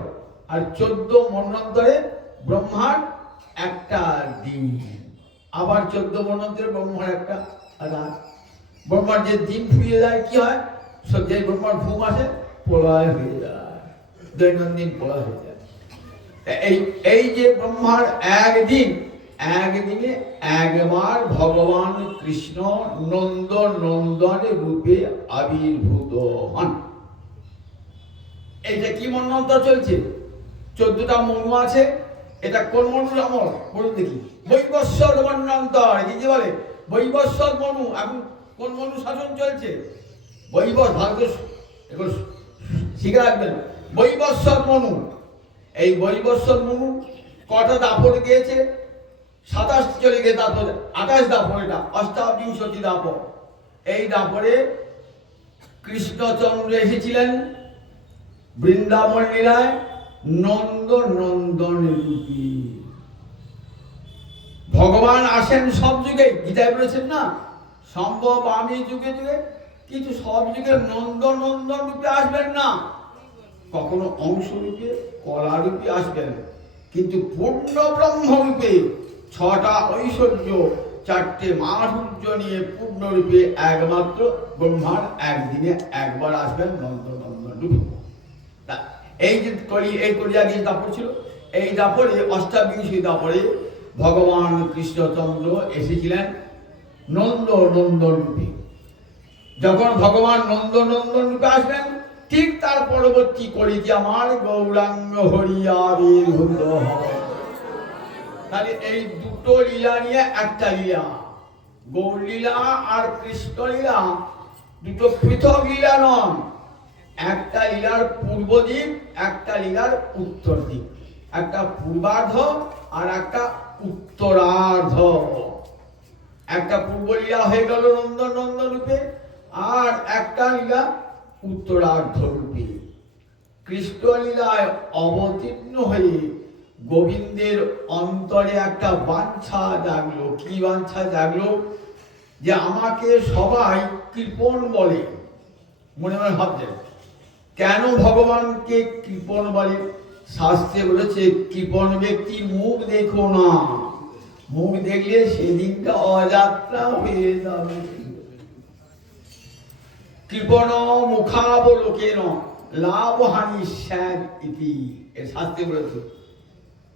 আর 14 মন্বন্তরে ব্রহ্মার একটা দিন। আবার 14 মন্বন্তরে ব্রহ্মার একটা রাত। ব্রহ্মার যে দিন ফুরিয়ে যায় কি হয়? যে ব্রহ্মার ঘুম আসে, প্রলয় হয়ে যায়, দৈনন্দিন প্রলয় হয়ে যায়। এই যে ব্রহ্মার একদিনে একবার ভগবান কৃষ্ণ নন্দন রূপে আবির্ভূত হন। এইটা কি মন্বন্তর চলছে? 14টা মনু আছে। এটা কোন মনুর আমল বলুন দেখি? বৈবস্বত মন্বন্তর। কি বলে? বৈবস্বত মনু। এখন কোন মনু শাসন চলছে? বৈবস্বত। ভালো করে এগুলো শিখে রাখবেন। বৈবস্বত মনু, এই বৈবস্বত মনু কটা দাপট গিয়েছে? 27 চলে গিয়ে দাপট, 28 দাপট, এটা অষ্টাবিংশতি দাপট। এই দাপটে কৃষ্ণচন্দ্র এসেছিলেন বৃন্দাবন লীলায় নন্দ নন্দন রূপী। ভগবান আসেন সব যুগে, গীতায় বলেছেন না, সম্ভব আমি যুগে যুগে, কিন্তু সব যুগে নন্দ নন্দন রূপে আসবেন না, কখনো অংশ রূপে কলা রূপে আসবেন, কিন্তু পূর্ণ ব্রহ্ম রূপে 6টা ঐশ্বর্য 4টে মাধুর্য নিয়ে পূর্ণ রূপে একমাত্র ব্রহ্মার একদিনে একবার আসবেন নন্দ নন্দন রূপে। এই যে এই কলিয়াগী দাপট ছিল, এই দাপটে অষ্টাবিংশী দাপটে ভগবান কৃষ্ণচন্দ্র এসেছিলেন নন্দ নন্দন রূপে। যখন ভগবান নন্দ নন্দন রূপে আসবেন, ঠিক তার পরবর্তী কলিতে আমার গৌরাঙ্গ হরিয়াবির্ভূত হবে। তাহলে এই দুটো লীলা নিয়ে একটা লীলা, গৌর লীলা আর কৃষ্ণ লীলা দুটো পৃথক লীলা নন। একটা লীলার পূর্ব দিক, একটা লীলার উত্তর দিক, একটা পূর্বার্ধ আর একটা উত্তরার্ধ। একটা পূর্ব লীলা হয়ে গেল নন্দন নন্দন রূপে, আর একটা লীলা উত্তরার্ধ রূপে। কৃষ্ণ লীলায় অবতীর্ণ হয়ে গোবিন্দের অন্তরে একটা বাঞ্ছা জাগলো। কি বাঞ্ছা জাগলো? যে আমাকে সবাই কৃপণ বলে। মনে মনে ভাবছেন কেন ভগবানকে কৃপণ বলে? শাস্ত্রে বলেছে কৃপণ ব্যক্তির মুখ দেখো না, মুখ দেখলে সেদিনটা অযাত্রা হয়ে যাবে। কৃপণ মুখাবলোকেন লাভ হানি স্যার ইতি, এর শাস্ত্রে বলেছে।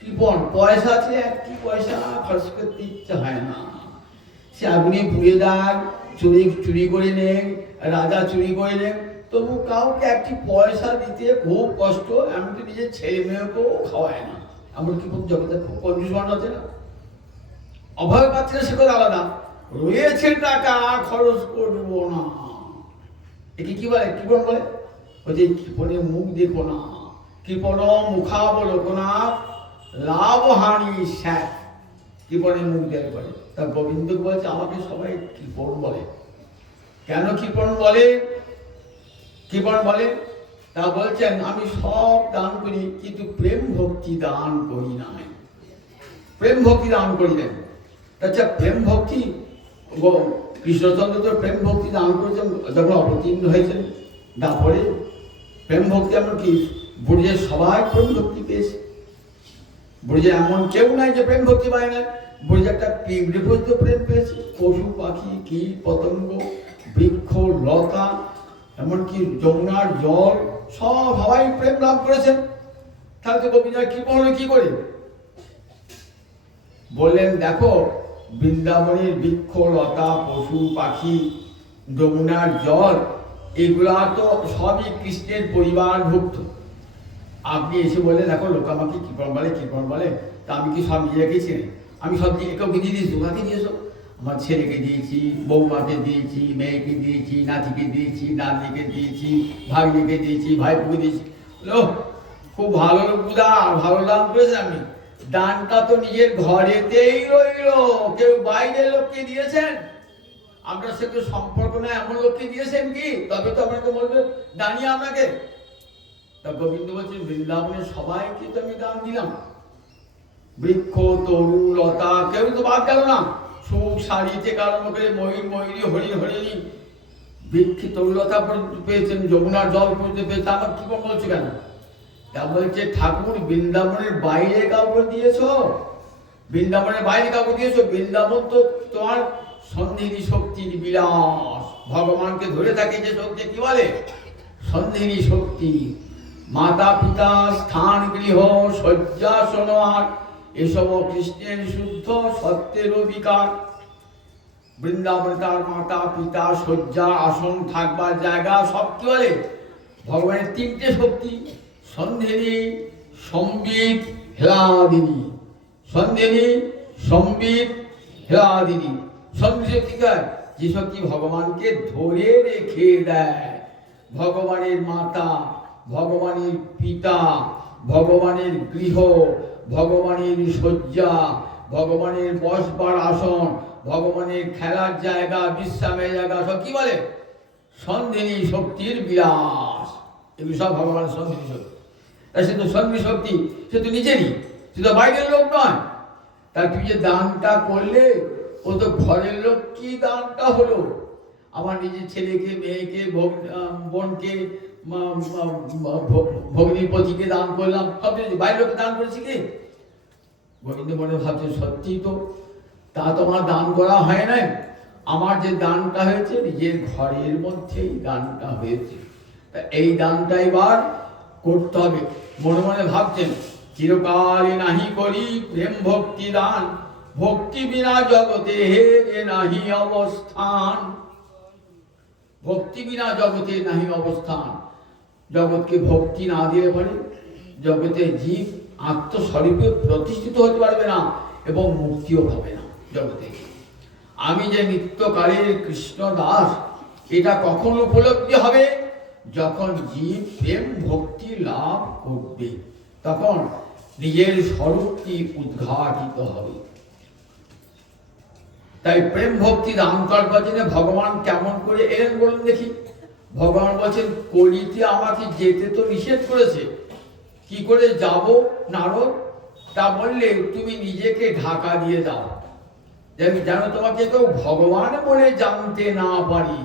কৃপণ, পয়সা আছে, একটি পয়সা খরচ করতে ইচ্ছা হয় না, সে আগুনে পুড়ে যাক, চুরি করে নেন, রাজা চুরি করে নেন, তবু কাউকে একটি পয়সা দিতে খুব কষ্ট, এমনকি নিজের ছেলে মেয়েকেও খাওয়ায় না। এমন কি জগতে খুব কনফিউশন আছে না? অভয় পাচ্ছে সে কথা আলাদা, রয়েছে টাকা খরচ করবো না, একে কি বলে? কৃপণ বলে। বলছে কৃপণের মুখ দেখো না, কৃপণ মুখাবলোকনা লাভ হানি স্যার, কৃপণের মুখ দেখে বলে। তা গোবিন্দ বলছে আমাকে সবাই কৃপণ বলে। কেন কৃপণ বলে? কৃপণ বলে তা বলছেন আমি সব দান করি, কিন্তু প্রেম ভক্তি দান করি না। প্রেম ভক্তি দান করিলেন। আচ্ছা, প্রেম ভক্তি কৃষ্ণচন্দ্র তো প্রেম ভক্তি দান করেছেন যখন অবতীর্ণ হয়েছেন দাপরে। প্রেম ভক্তি এমন কি ব্রজের সবাই প্রেম ভক্তি পেয়েছে। ব্রজে এমন কেউ নাই যে প্রেম ভক্তি পায় না। ব্রজে একটা পিঁপড়ে পর্যন্ত প্রেম পেয়েছে, পশু পাখি কীট পতঙ্গ বৃক্ষ লতা এমনকি যমুনার জল সবাই প্রেম লাভ করেছেন। তাহলে তো গোবিন্দ কৃপণ হলো কি করে? বললেন দেখো, বৃন্দাবনের বৃক্ষ লতা পশু পাখি যমুনার জল এগুলা তো সবই কৃষ্ণের পরিবারভুক্ত। আপনি এসে বললেন দেখো লোক আমাকে কৃপণ বলে, কৃপণ বলে, তা আমি কি সব নিয়ে রেখেছি? আমি সব দিয়ে কাউকে দিয়ে দিয়েছি? তোমাকে দিয়েছো? আমার ছেলেকে দিয়েছি, বৌমাকে দিয়েছি, মেয়েকে দিয়েছি, নাতিকে দিয়েছি, নাতনিকে দিয়েছি, ভাগ্নিকে দিয়েছি, ভাইপুকে দিয়েছি। খুব ভালো লোক বুঝা, ভালো দান করেছেন আপনি। দানটা তো নিজের ঘরেতেই রইল, কেউ বাইরের লোককে দিয়েছেন? আপনার সাথে সম্পর্ক না এমন লোককে দিয়েছেন কি? তবে তো আপনাকে বলবে দানিয়ে আপনাকে। তা গোবিন্দ বলছেন বৃন্দাবনের সবাইকে তো আমি দান দিলাম। বৃক্ষ তরু লতা কেউ তো বাদ গেল না। সুখ শাড়ি থেকে আরম্ভ করে ময়ূর ময়ূরী হরিণ হরিণী বৃক্ষ তরুলতা পর্যন্ত পেয়েছেন, যমুনার জল পর্যন্ত পেয়েছে। আমার কি বলছে কেন? তা বলছে ঠাকুর বৃন্দাবনের বাইরে কাউকে দিয়েছ? বৃন্দাবনের বাইরে কাউকে দিয়েছ? বৃন্দাবন তো তোমার সন্ধিনী শক্তির বিলাস। ভগবানকে ধরে থাকে যে শক্তি কি বলে? সন্ধিনী শক্তি। মাতা পিতা স্থান গৃহ শয্যাসন এসব কৃষ্ণের শুদ্ধ সত্যের বিকার। বৃন্দাবন তার মাতা পিতা শয্যা আসন থাকবার জায়গা সব কি বলে? ভগবানের 3টে শক্তি, সন্ধিনী সম্বিত হেলাদিনী। সন্ধিনী সম্বিত হেলাদিনী। সন্ধি শক্তি কার? যে শক্তি ভগবানকে ধরে রেখে দেয়। ভগবানের মাতা ভগবানের পিতা, ভগবানের গৃহ, ভগবানের শয্যা, ভগবানের বসবার আসন, ভগবানের খেলার জায়গা, বিশ্রামের জায়গা, সব কি বলে? সন্ধিনী শক্তির বিলাস। এগুলো সব ভগবানের সন্ধিনী শক্তি। সে তো সন্ধিনী শক্তি, সে তো নিজেরই, সে তো বাইরের লোক নয়। তার তুই যে দানটা করলে, ও তো ঘরের লোক। কি দানটা হলো? আমার নিজের ছেলেকে, মেয়েকে, বোনকে, ভগ্নিপতিকে দান করলাম, সব বাইরের লোককে দান করেছি কি? গোবিন্দ মনে ভাবছে সত্যিই তো, তা তো আমার দান করা হয় নাই। আমার যে দানটা হয়েছে, নিজের ঘরের মধ্যেই দানটা হয়েছে। তা এই দানটা এবার করতে হবে। মনে মনে ভাবছেন, চিরকালে নাহি করি প্রেম ভক্তি দান, ভক্তি বিনা জগতে হে নাহি অবস্থান। ভক্তি বিনা জগতে নাহি অবস্থান। জগৎকে ভক্তি না দিয়ে পারে জগতে জীব আত্মস্বরূপে প্রতিষ্ঠিত হতে পারবে না এবং মুক্তিও পাবে না জগতে। আমি যে নিত্যকালের কৃষ্ণ দাস, এটা কখন উপলব্ধি হবে? যখন জীব প্রেম ভক্তি লাভ করবে, তখন নিজের স্বরূপটি উদ্ঘাটিত হবে। তাই প্রেম ভক্তি দান করবার জন্য ভগবান কেমন করে এলেন বলুন দেখি। ভগবান বলছেন, কলিতে আমাকে যেতে তো নিষেধ করেছে, কি করে যাব নারদ? তা বললে তুমি নিজেকে ঢাকা দিয়ে যাও, যেন তোমাকে কেউ ভগবান বলে জানতে না পারি।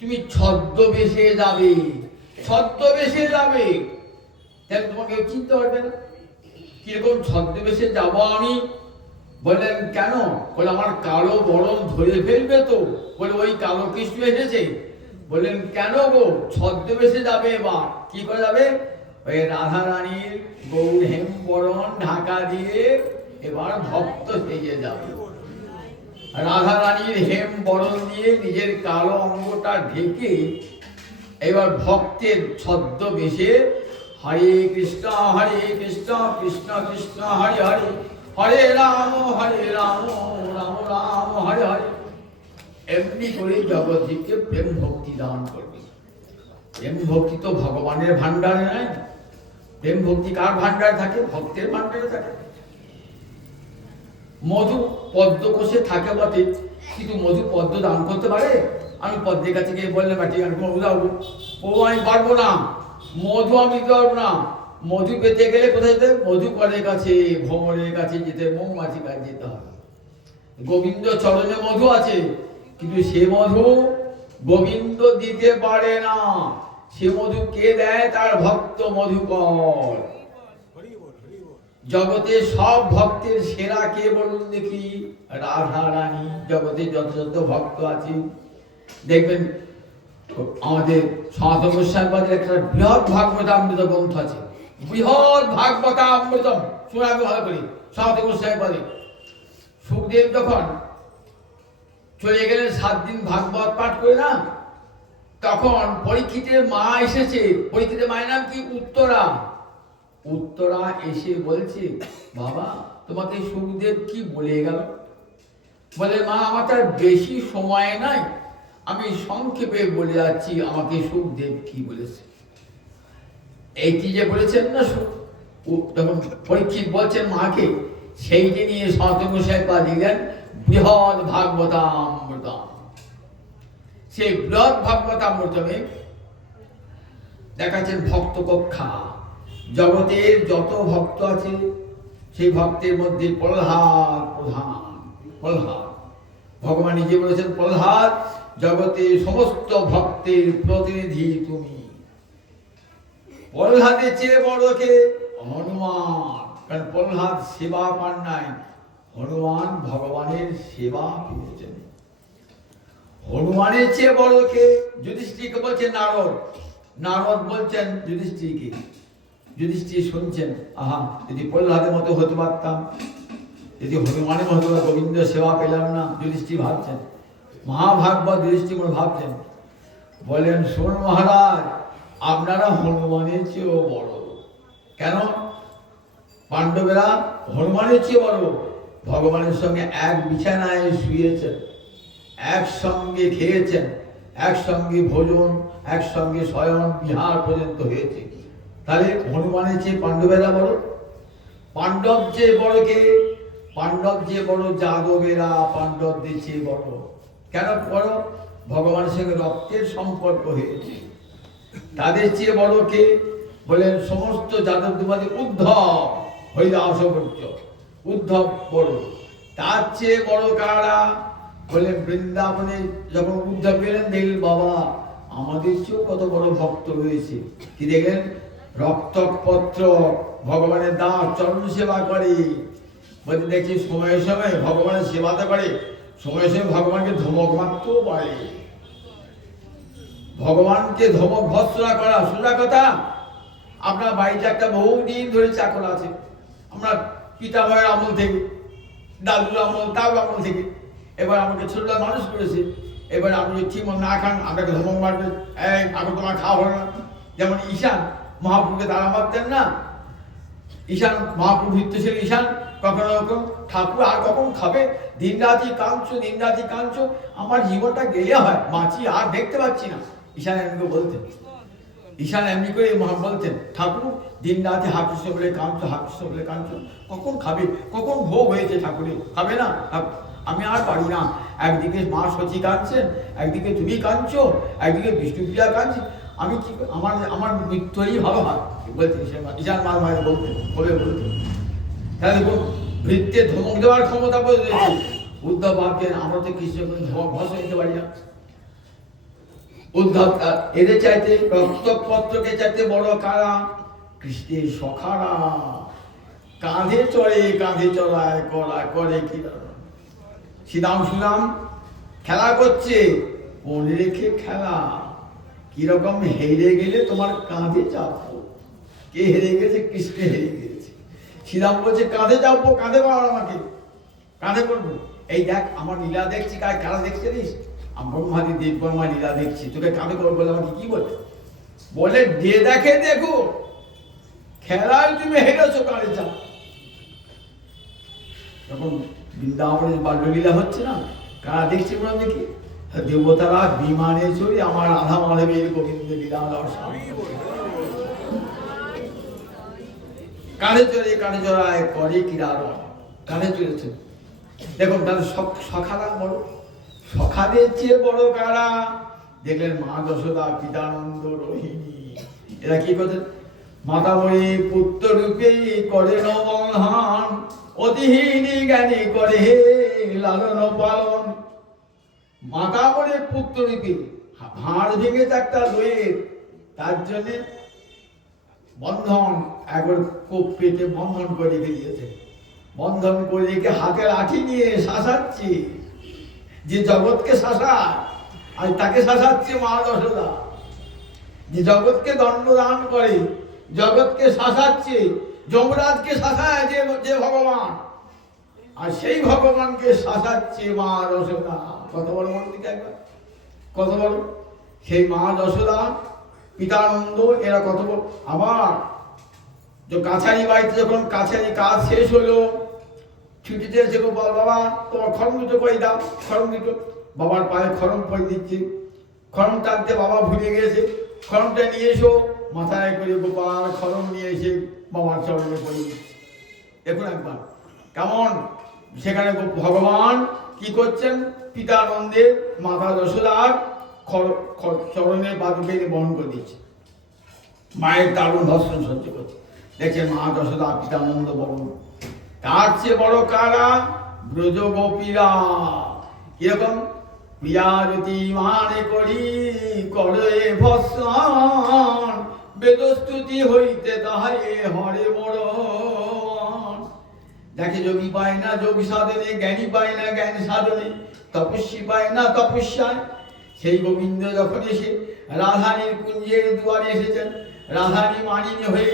তুমি ছদ্মবেশে যাবে, ছদ্মবেশে যাবে, যেন তোমাকে চিনতে পারবে না। কিরকম ছদ্মবেশে যাব আমি? বললেন কেন? বলে আমার কালো বরণ ধরে ফেলবে তো। বলে ওই কালো কৃষ্ণ এসেছে। বললেন কেন গো? ছদ্মবেশে যাবে। এবার কি করে যাবে? ওই রাধা রানীর গৌর হেম বরণ ঢাকা দিয়ে এবার ভক্ত সেজে যাবে। রাধা রানীর হেম বরণ দিয়ে নিজের কালো অঙ্গটা ঢেকে এবার ভক্তের ছদ্মবেশে হরে কৃষ্ণ কৃষ্ণ কৃষ্ণ হরে হরে, হরে রাম রাম রাম হরে হরে। এমনি করে জগৎকে প্রেম ভক্তি দান করবে। প্রেম ভক্তি তো ভগবানের ভান্ডারে নাই। প্রেম ভক্তি কার ভান্ডারে থাকে? ভক্তের ভান্ডারে থাকে। মধু পদ্মকোষে থাকে বটে, কিন্তু মধু পদ্ম দান করতে পারে? আমি পদ্মের কাছে গিয়ে বললাম, ঠিক আছে মধু দাও। ও আমি পারবো না, মধু আমি দিতে পারবো না। মধু পেতে গেলে কোথায় যেতে? মধুকরের কাছে, ভ্রমণের কাছে যেতে, মৌমাছির কাছে যেতে হবে। গোবিন্দ চরণে মধু আছে, কিন্তু সে মধু গোবিন্দ দিতে পারে না। সে মধু কে দেয়? তার ভক্ত মধুকর। জগতে সব ভক্তের সেরা কে বলুন দেখি? রাধা রানী। জগতে যত যত ভক্ত আছে দেখবেন, আমাদের সনাতন গোস্বামীপাদের একটা বৃহৎ ভাগবতামৃত গ্রন্থ আছে, বৃহৎ ভাগবতামৃতম। শুনে আমি ভালো করি। সনাতন গোস্বামীপাদে সুখদেব যখন চলে গেলেন 7 দিন ভাগবত পাঠ করে না, তখন পরীক্ষিতের মা এসেছে। পরীক্ষিতের মায়ের নাম কি? উত্তরা। উত্তরা এসে বলছে, বাবা তোমাকে সুখদেব কি বলে গেল? বলে, মা আমার তার বেশি সময় নাই, আমি সংক্ষেপে বলে যাচ্ছি আমাকে সুখদেব কি বলেছে। এইটি যে বলেছেন না, যখন পরীক্ষিত বলছেন মাকে, সেইটি নিয়ে সনাতন গোস্বামীপাদ দিলেন বৃহৎ ভাগবতামৃতম। সেই বৃহৎ ভাগবতামৃতমে দেখাচ্ছেন ভক্ত কক্ষা। জগতের যত ভক্ত আছে সেই ভক্তের মধ্যে প্রহ্লাদ প্রধান। প্রহ্লাদ, ভগবান নিজে বলেছেন, প্রহ্লাদ জগতের সমস্ত ভক্তের প্রতিনিধি তুমি। প্রহ্লাদের চেয়ে বড় কে? হনুমান। কারণ প্রহ্লাদ সেবা পান নাই, হনুমান ভগবানের সেবা পেয়েছেন। হনুমানের চেয়ে বড় কে? যুধিষ্ঠিরকে বলছেন নারদ। নারদ বলছেন যুধিষ্ঠিরকে। যুধিষ্ঠির শুনছেন, আহা যদি প্রহ্লাদের মতো হতে পারতাম, যদি হনুমানের মতো গোবিন্দ সেবা পেলাম না। যুধিষ্ঠির ভাবছেন, মহাভাগবত যুধিষ্ঠির ভাবছেন, বলেন, শোন মহারাজ, আপনারা হনুমানের চেয়েও বড়। কেন? পাণ্ডবেরা হনুমানের চেয়ে বড়। ভগবানের সঙ্গে এক বিছানায় শুয়েছেন, একসঙ্গে খেয়েছেন, একসঙ্গে ভোজন, একসঙ্গে শয়ন বিহার পর্যন্ত হয়েছে। তাহলে হনুমানের চেয়ে পাণ্ডবেরা বড়? পাণ্ডব যে বড় কে? পাণ্ডব যে বড়, যাদবেরা পাণ্ডবদের চেয়ে বড়। কেন বড়? ভগবানের সঙ্গে রক্তের সম্পর্ক হয়েছে। তাদের চেয়ে বড় কে? বলেন সমস্ত যাদব দুবাদী উদ্ধব হরিদাসবর্য, উদ্ধব বড়। তার চেয়ে বড় কারা? বলেন বৃন্দাবনে যখন উদ্ধব গেলেন, দেখলেন বাবা আমাদের চেয়েও কত বড় ভক্ত রয়েছে। কি দেখলেন? রক্তপত্র ভগবানের দাস চরণ সেবা করে। বলতে দেখি সময়ে সময়ে ভগবানের সেবাতে করে, সময়ে সময়ে ভগবানকে ধমক মারতেও পারে। ভগবানকে ধমক ভৎসনা করা সোজা কথা। আপনার বাড়িতে একটা বহুদিন ধরে চাকর আছে, আমরা পিতামহের আমল থেকে, দাদুর আমল, তার আমল থেকে, এবার আমাকে ছোটবেলা মানুষ করেছে। এবার আপনি ঠিক মতো না খান, আপনাকে ধমক মারবে, এখন তোমার খাওয়া হলো না। যেমন ঈশান মহাপ্রভুকে তারা মারতেন না। ঈশান মহাপ্রভু ভৃত্য ছিল ঈশান, কখনো কখন ঠাকুর আর কখন খাবে, দিন রাতি কাঁদছো, দিন রাতি কাঁদছো, আমার জীবনটা গেলে হয়, মাছি আর দেখতে পাচ্ছি না। ঈশান এমনি বলতেন, ঈশান এমনি করে বলতেন, ঠাকুর দিন রাতে হাঁটুস বলে কাঁদছো, হাঁটুস বলে কাঁদছো, কখন খাবে, কখন ভোগ হয়েছে ঠাকুরে, খাবে না? আমি আর পারি না। একদিকে মা সচি কাঁদছেন, একদিকে তুমি কাঁদছো, একদিকে বিষ্ণুপ্রিয়া কাঁদছে, আমি কি আমার মৃত্যুই ভালো হয় বলতেন ঈশান মাল মায়ের বলতেন, বলে বলতেন। তাহলে ভৃত্যের ধমক দেওয়ার ক্ষমতা বলে দিয়েছে। উদ্ধব ভাবছেন আমরা তো কৃষ্ণ ধমক ভস নিতে পারি না। উদ্ধব এদের চাইতে রক্তপত্রকে চাইতে বড় কারা? কৃষ্ণের সখারা। কাঁধে চড়ে, কাঁধে চড়ায় করা করে কি শ্রীরাম সুরাম খেলা করছে, মনে রেখে খেলা। কিরকম হেরে গেলে তোমার কাঁধে চাপবো। কে হেরে গেছে? কৃষ্ণ হেরে গেছে। শ্রীরাম বলছে কাঁধে চাপবো, কাঁধে পাওয়ার আমাকে, কাঁধে করবো। এই দেখ আমার লীলা দেখছি, কারা দেখছে জানিস? ব্রহ্মাদি দেব বর্মা লীলা দেখছি, তোকে কাঁধে করবো বলে আমাকে কি বলে? বলে যে দেখে দেখো, খেলায় তুমি হেরেছো, কাঁধে চাপ। যখন বৃন্দাবনের বাল্যলীলা হচ্ছে না, কারা দেখছে বলে দেখি? দেবতারা বিমানে চড়ে আমার রাধা মাধবের গোবিন্দ লীলা কাঁধে চড়ে, কাঁধে চড়ায় করে কিরা কাঁধে চড়েছে। দেখুন তাহলে সখারা বড়। সখাদের চেয়ে বড় কারা? দেখলেন মা যশোদা, পিতানন্দ, রোহিণী। এরা কি করছেন? মাতা বলে পুত্র রূপে করে নবধান, অতিহীনী জ্ঞানী করে লালন পালন। মাতা বলে পুত্র রূপে, হাড় ভেঙেছে একটা দইয়ের, তার জন্য বন্ধন একবার কোপ পেটে বন্ধন করে রেখে দিয়েছে। বন্ধন করে রেখে হাতে লাঠি নিয়ে শাসাচ্ছে, যে জগৎকে শাসায় আর তাকে শাসাচ্ছে মা যশোদা। যে জগৎকে দণ্ডদান করে, জগৎকে শাসাচ্ছে, যমরাজকে শাসায় যে ভগবান, আর সেই ভগবানকে শাসাচ্ছে মা যশোদা। কত বড় মন্দির একবার, কত বড় সেই মা যশোদা, পিতানন্দ, এরা কত বড়। আবার কাছারি বাড়িতে যখন কাছারি কাজ শেষ হলো, ছুটিতে এসে বল বাবা তোমার খড়ম দুটো করে দাও, খড়ম দুটো। বাবার পায়ে খড়ম পরে দিচ্ছে, খড়ম টানতে বাবা ভুলে গেছে, খড়মটা নিয়ে এসো। মাথায় করে গোপাল খড়ম নিয়ে এসে বাবার চরণে পড়ে দিচ্ছে। দেখুন একবার কেমন সেখানে ভগবান কি করছেন? পিতানন্দের মাতা যশোদার চরণের বাদুকে বহন করে দিচ্ছে, মায়ের দারুণ ধর্ষণ সহ্য করছে। দেখছেন মা যশোদা, পিতানন্দ বড়। তার চেয়ে বড় কারা? ব্রজ গোপীরা। কিরকম? প্রিয়ারতি মানে করি করে ভৎসন, বেদস্তুতি হইতে তাহারে হরে মরণ। যাকে যোগী পায় না যোগ সাধনে, জ্ঞানী পায় না জ্ঞান সাধনে, তপস্বী পায় না তপস্যায়, সেই গোবিন্দ যখন এসে রাধানীর কুঞ্জের দুয়ারে এসেছেন, রাধানী মানিনী হয়ে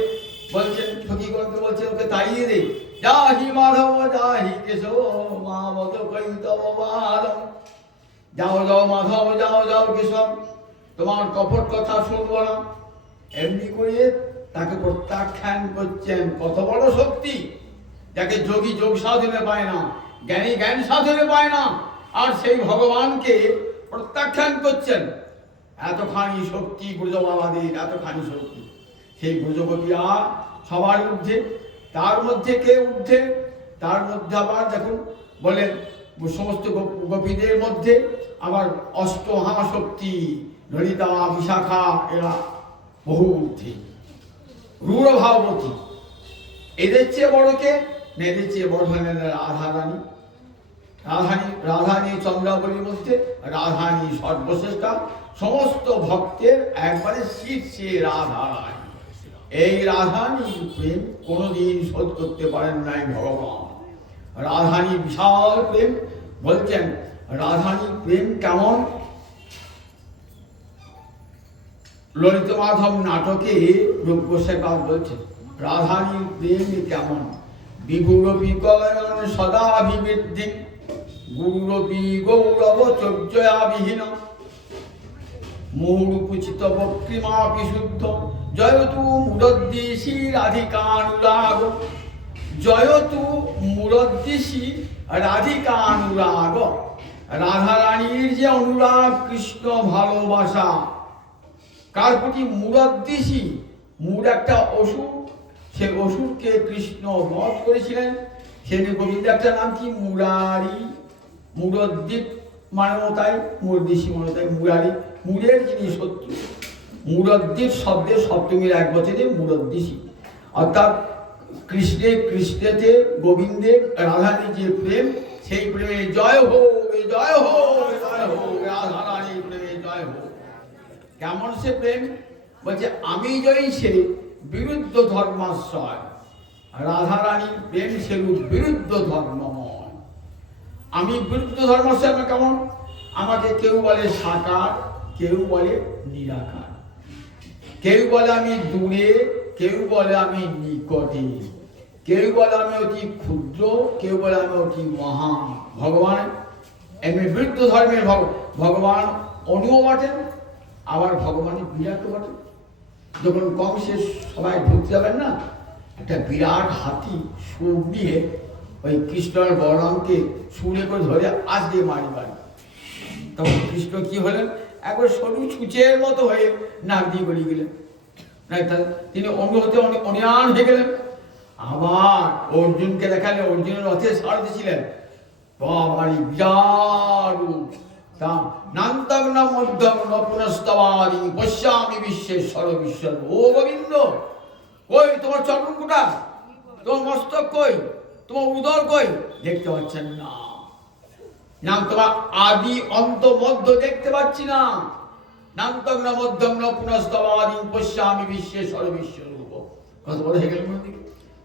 বলছেন, সখীগণকে বলছেন ওকে তাড়িয়ে দে, যাহি মাধব যাহি কেশব মা মত কই তব বারম। যাও যাও মাধব, যাও যাও কেশব, তোমার কপট কথা শুনবো না। এমনি করে তাকে প্রত্যাখ্যান করছেন। কত বড় শক্তি! যাকে যোগী যোগ সাধনে পায় না, জ্ঞানী জ্ঞান সাধনে পায় না, আর সেই ভগবানকে প্রত্যাখ্যান করছেন। এতখানি শক্তি ব্রজ বাবাদের, এতখানি শক্তি। সেই ব্রজগোপীরা সবার ঊর্ধ্বে। তার মধ্যে কে ঊর্ধ্বে? তার মধ্যে আবার দেখুন বলেন সমস্ত গোপীদের মধ্যে আবার অষ্টমহাশক্তি ললিতা, বিশাখা, এরা বহু ঊর্ধ্বে। রূঢ় ভাববতী, এদের চেয়ে বড় কে? এদের চেয়ে বড় হলেন রাধারানী। রাধারানী চন্দ্রাবলীর মধ্যে রাধারানী সর্বশ্রেষ্ঠা, সমস্ত ভক্তের একবারে শীর্ষে রাধারানী। এই রাধারানীর প্রেম কোনোদিন শোধ করতে পারেন নাই ভগবান। রাধারানী বিশাল প্রেম। বলছেন রাধারানীর প্রেম কেমন? ললিত মাধব নাটকে রূপ গোস্বামী বলছেন রাধারানীর প্রেম কেমন। বিভুরপি কলয়ন সদাভিবৃদ্ধি, গুরুরপি গৌরব চর্যয়াবিহীন, মুহুরুপুচিত বক্রিমাপি শুদ্ধ, জয়তু মুরদ্দেশী রাধিকানুরাগ। জয়তু মুরদ্দেশী রাধিকানুরাগ। রাধারানীর যে অনুরাগ, কৃষ্ণ ভালোবাসা, কার প্রতি? মুরদ্দেশী। মুর একটা অসুর, সে অসুরকে কৃষ্ণ বধ করেছিলেন। সেদিন গোবিন্দ একটা নাম কি? মুরারি। মুরদ্দীপ মানেও তাই, মুরদ্দেশী মানে তাই মুরারি, মুরের যিনি শত্রু। মুরদ্দীপ শব্দের সপ্তমীর এক বচনে মুরদ্দেশী, অর্থাৎ কৃষ্ণেতে গোবিন্দের রাধারানীর যে প্রেম, সেই প্রেমে জয় হোক, জয় হোক, জয় হোক, রাধারানীর প্রেমে জয় হোক। কেমন সে প্রেম? বলছে আমি জয়ী সে বিরুদ্ধ ধর্মাশ্রয়। রাধারানীর প্রেম সেরূপ বিরুদ্ধ ধর্মময়। আমি বিরুদ্ধ ধর্মাশ্রয় কেমন? আমাকে কেউ বলে সাকার, কেউ বলে নিরাকার, কেউ বলে আমি দূরে, কেউ বলে আমি নিকটে, কেউ বলে আমি অতি ক্ষুদ্র, কেউ বলে আমি অতি মহান। ভগবান এমনি বিরুদ্ধ ধর্মের ভগবান অনুও বটেন, আবার ভগবানের বিরাটও বটেন। যখন কংসের সবাই ঢুকতে যাবেন না, একটা বিরাট হাতি সুর দিয়ে ওই কৃষ্ণর বলরামকে সুরে করে ধরে আজকে মারি বাড়ি। তখন কৃষ্ণ কি হলেন? একবার সরু ছুঁচের মতো হয়ে নাক দিয়ে গড়িয়ে গেলেন। তিনি অনুহতে অনিয়ান হয়ে গেলেন। আবার অর্জুনকে দেখালে, অর্জুনের রথে সারথি ছিলেন। বাবারি বিরাট নান্তং ন মধ্যং ন পুনস্তবাদি পশ্যামি বিশ্বেশ্বর বিশ্ব। ও গোবিন্দ, কই তোমার চরণ কোটা? তোমার মস্তক কই? তোমার উদর কই? দেখতে পাচ্ছেন না। নাম তোমার আদি অন্ত মধ্য দেখতে পাচ্ছি না। নান্তং ন মধ্যং ন পুনস্তবাদি পশ্যামি বিশ্বেশ্বর বিশ্ব রূপ। কত বড় হয়ে গেলেন?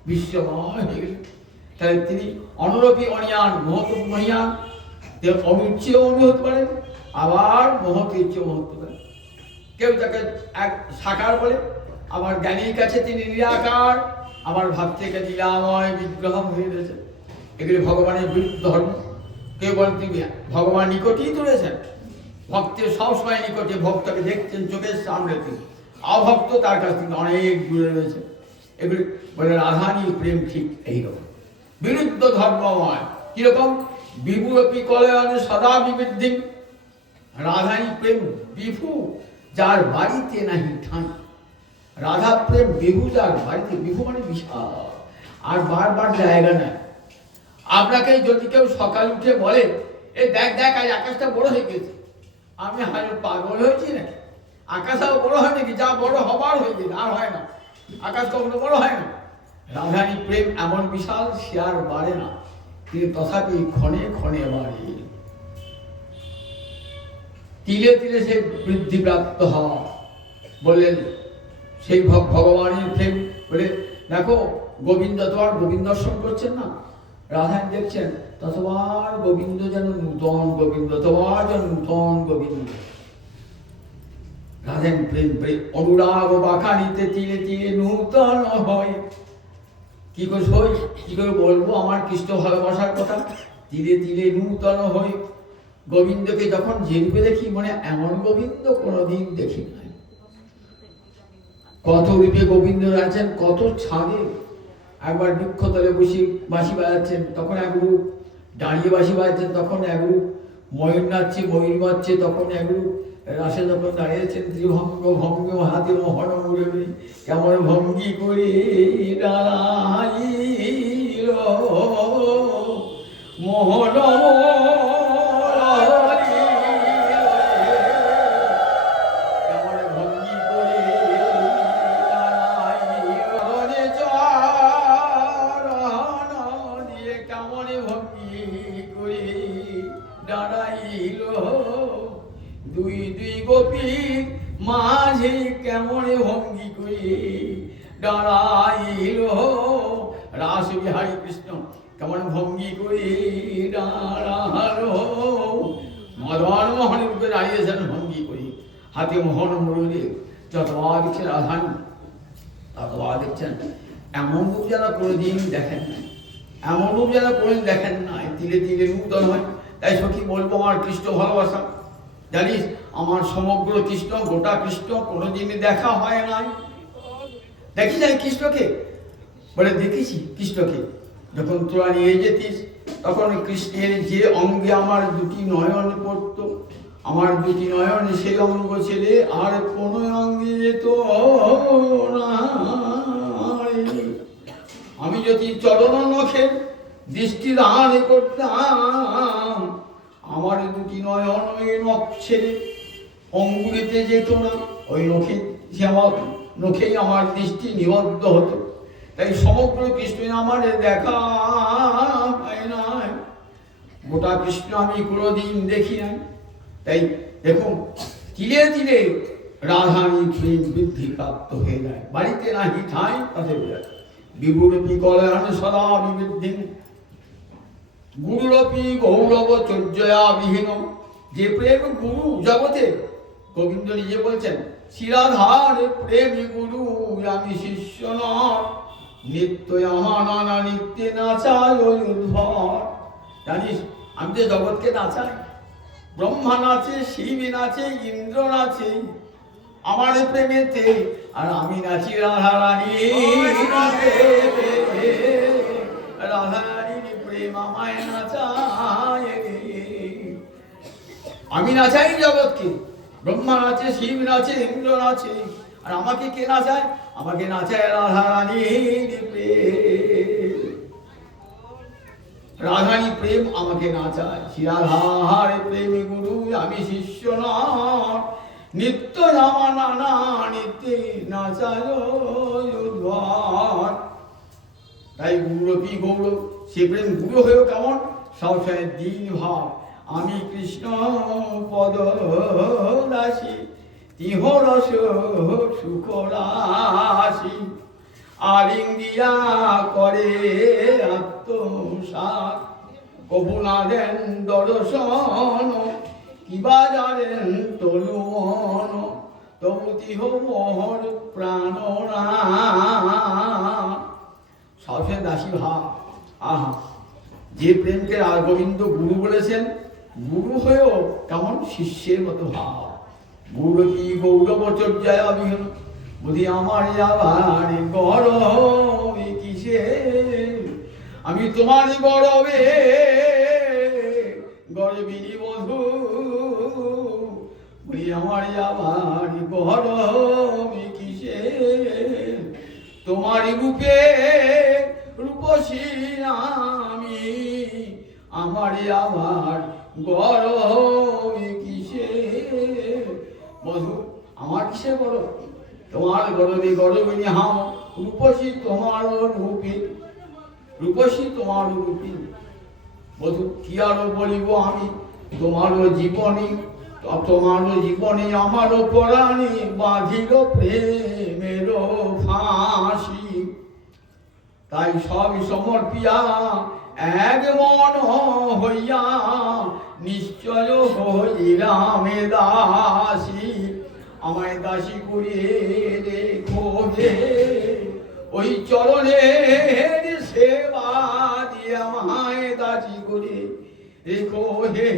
বিশ্বময় হয়ে গেলেন। তাহলে তিনি অনুরূপী অনিয়ান, মহৎ মহিয়ান। অনুর চেয়েও অনু হতে পারেন, আবার মহতের চেয়েও হতে পারেন। কেউ তাকে এক সাকার বলে, আবার জ্ঞানীর কাছে তিনি নিরাকার, আবার ভাব থেকে লীলাময় বিগ্রহ হয়ে রয়েছে। এগুলি ভগবানের বিরুদ্ধ ধর্ম। কেউ বলেন তিনি ভগবান নিকটেই তো রয়েছেন, ভক্তের সবসময় নিকটে, ভক্তকে দেখছেন চোখের সামনে। তিনি অভক্ত, তার কাছ থেকে অনেক দূরে রয়েছে। এগুলি বলে রাধারানীর প্রেম ঠিক এইরকম বিরুদ্ধ ধর্মময়। কিরকম? বিভুরপি কলয়ন সদা বিবৃদ্ধি। রাধারানী প্রেম বিভু, যার বাড়িতে নাহি ঠাঁই। রাধা প্রেম বিভু, যার বাড়িতে। বিভু মানে বিশাল, আর বারবার জায়গা নেয়। আপনাকে যদি কেউ সকাল উঠে বলে, এ দেখ দেখ আজ আকাশটা বড় হয়ে গেছে, আমি হাজার পাগল হয়েছি নাকি? আকাশ আর বড় হয় নাকি? যা বড় হবার হয়ে গেছে, আর হয় না। আকাশ কখনো বড় হয় না। রাধারানী প্রেম এমন বিশাল, সে আর বাড়ে না, কিন্তু তথাপি ক্ষণে ক্ষণে বাড়ে। তিলে তিলে সে বৃদ্ধিপ্রাপ্ত হয়। বললেন সেই ভগবানের প্রেম বলে, দেখো গোবিন্দ তোমার গোবিন্দ দর্শন করছেন না, রাধারানী দেখছেন, ততবার গোবিন্দ যেন নূতন গোবিন্দ, তোমার যেন নূতন গোবিন্দ। রাধারানী প্রেম অনুরাগ বাখানিতে তিলে তিলে নূতন হয়। কি করে হই, কি করে বলবো আমার কৃষ্ণ ভালোবাসার কথা? ধীরে ধীরে নূতন হই। গোবিন্দকে যখন জেনবে দেখি, মানে এমন গোবিন্দ কোনোদিন দেখি নাই। কত রূপে গোবিন্দ আছেন, কত ছাদে। একবার বৃক্ষতলে বসে বাঁশি বাজাচ্ছেন, তখন এক রূপ। দাঁড়িয়ে বাঁশি বাজাচ্ছেন, তখন এক রূপ। ময়ূর নাচছে, ময়ূর বাজছে, তখন এক রূপ। রাসে যখন দাঁড়িয়েছেন ত্রিভঙ্গ ভঙ্গ হাতে মোহন মুরলী কেমন ভঙ্গি করে দাঁড়াইল মোহন দুই দুই গোপীর মাঝে কেমন ভঙ্গি করে দাঁড়াইল রাস বিহারী কৃষ্ণ কেমন ভঙ্গি করে দাঁড়ালো মদন মোহন রূপে দাঁড়িয়েছেন ভঙ্গি করে হাতে মোহন মুরলী যতবার দেখছেন রাধানী ততবার দেখছেন এমন রূপ যারা কোনোদিন দেখেন নাই, এমন রূপ যারা কোনোদিন দেখেন নাই, ধীরে ধীরে নূতন হয়। তাই সখী বলবো আমার কৃষ্ণ ভালোবাসা, জানিস আমার সমগ্র কৃষ্ণ গোটা কৃষ্ণ কোনোদিনই দেখা হয় নাই। দেখি যাই কৃষ্ণকে বলে দেখেছি কৃষ্ণকে যখন তোরা নিয়ে যেতিস তখন কৃষ্ণের যে অঙ্গে আমার দুটি নয়ন পড়ত, আমার দুটি নয়ন সেই অঙ্গ ছেড়ে আর কোন অঙ্গে যেত না। আমি যদি চরণ নখের দৃষ্টি দান করতাম আমার দুটি নয়ন ওই নখ ছেড়ে অঙ্গুলিতে যেত না, ওই নখে আমার নখেই আমার দৃষ্টি নিবদ্ধ হতো। তাই সমগ্র কৃষ্ণ আমার দেখা পায় না, গোটা কৃষ্ণ আমি কোনোদিন দেখি নাই। তাই দেখুন ধীরে ধীরে রাধানী প্রেম বৃদ্ধি প্রাপ্ত হয়ে যায়। বাড়িতে নাহি ঠাঁই তাতে বিভূরূপী কল্যাণ সদা বিবৃদ্ধি গুরুরপি গৌরব চর্যয়া বিহীন। যে প্রেম গুরু জগতে গোবিন্দ নিজে বলছেন শিরাধার প্রেমী গুরু আমি শিষ্য নয় নিত্য আমার নানা নিত্যে নাচায় উদ্ভর। জানিস আমি যে জগৎকে নাচাই, ব্রহ্মা নাচে, শিব নাচে, ইন্দ্র নাচে আমার প্রেমেতে, আর আমি নাচি রাধা রানী। রাধা রানীর প্রেম আমায় নাচায়, আমি নাচাই জগৎকে, ব্রহ্মা নাচে, শিব নাচে, ইন্দ্র নাচে, আর আমাকে কে নাচায়? আমাকে নাচায় রাধা রানীর প্রেম। রাধানী প্রেম আমাকে নাচায়, শিরাধার প্রেমী গুরু আমি শিষ্য নয় নিত্য আমার নানা নিত্যে নাচায় উদ্ভর। তাই গুরুরপি গৌরব, সে প্রেম গুরু হয়েও কেমন সবসময় দিন ভাব আমি কৃষ্ণ পদ দাসী তিহ রস সুখ রাশি আলিঙ্গিয়া করে আত্মসাৎ কবু না দেন দর্শন কিবা জানেন তনু মন তবু তিহ মোহর প্রাণনা। সবসময় দাসী ভাব। আহা, যে প্রেমকে আর গোবিন্দ গুরু বলেছেন, গুরু হয়েও কেমন শিষ্যের মতো ভাব। গুরু কি গৌরব চর্যায় অবিহীন বুঝি আমার আবার গরব কিসে, আমি তোমারই গরবে গর্বিনী বধূ বুঝি আমার আবার গরব কিসে, তোমারই রূপে রূপসী আমি আমার আবার গরব কিসে। বধূ আমার কিসে গরব? তোমার গরবে গরবিনী হাম রূপসী তোমার রূপে, রূপসী তোমার রূপী। বধূ কি আরো বলিব আমি তোমার জীবনী, তোমার জীবনে আমার পরাণে বাঁধিল প্রেমের ফাঁসি। তাই সব সমর্পিয়া এক মন হইয়া নিশ্চয় হইলামে দাসী। আমায় দাসী করিয়ে রেখো হে, ওই চরণের সেবা দিয়ে আমায় দাসী করে রেখো হে।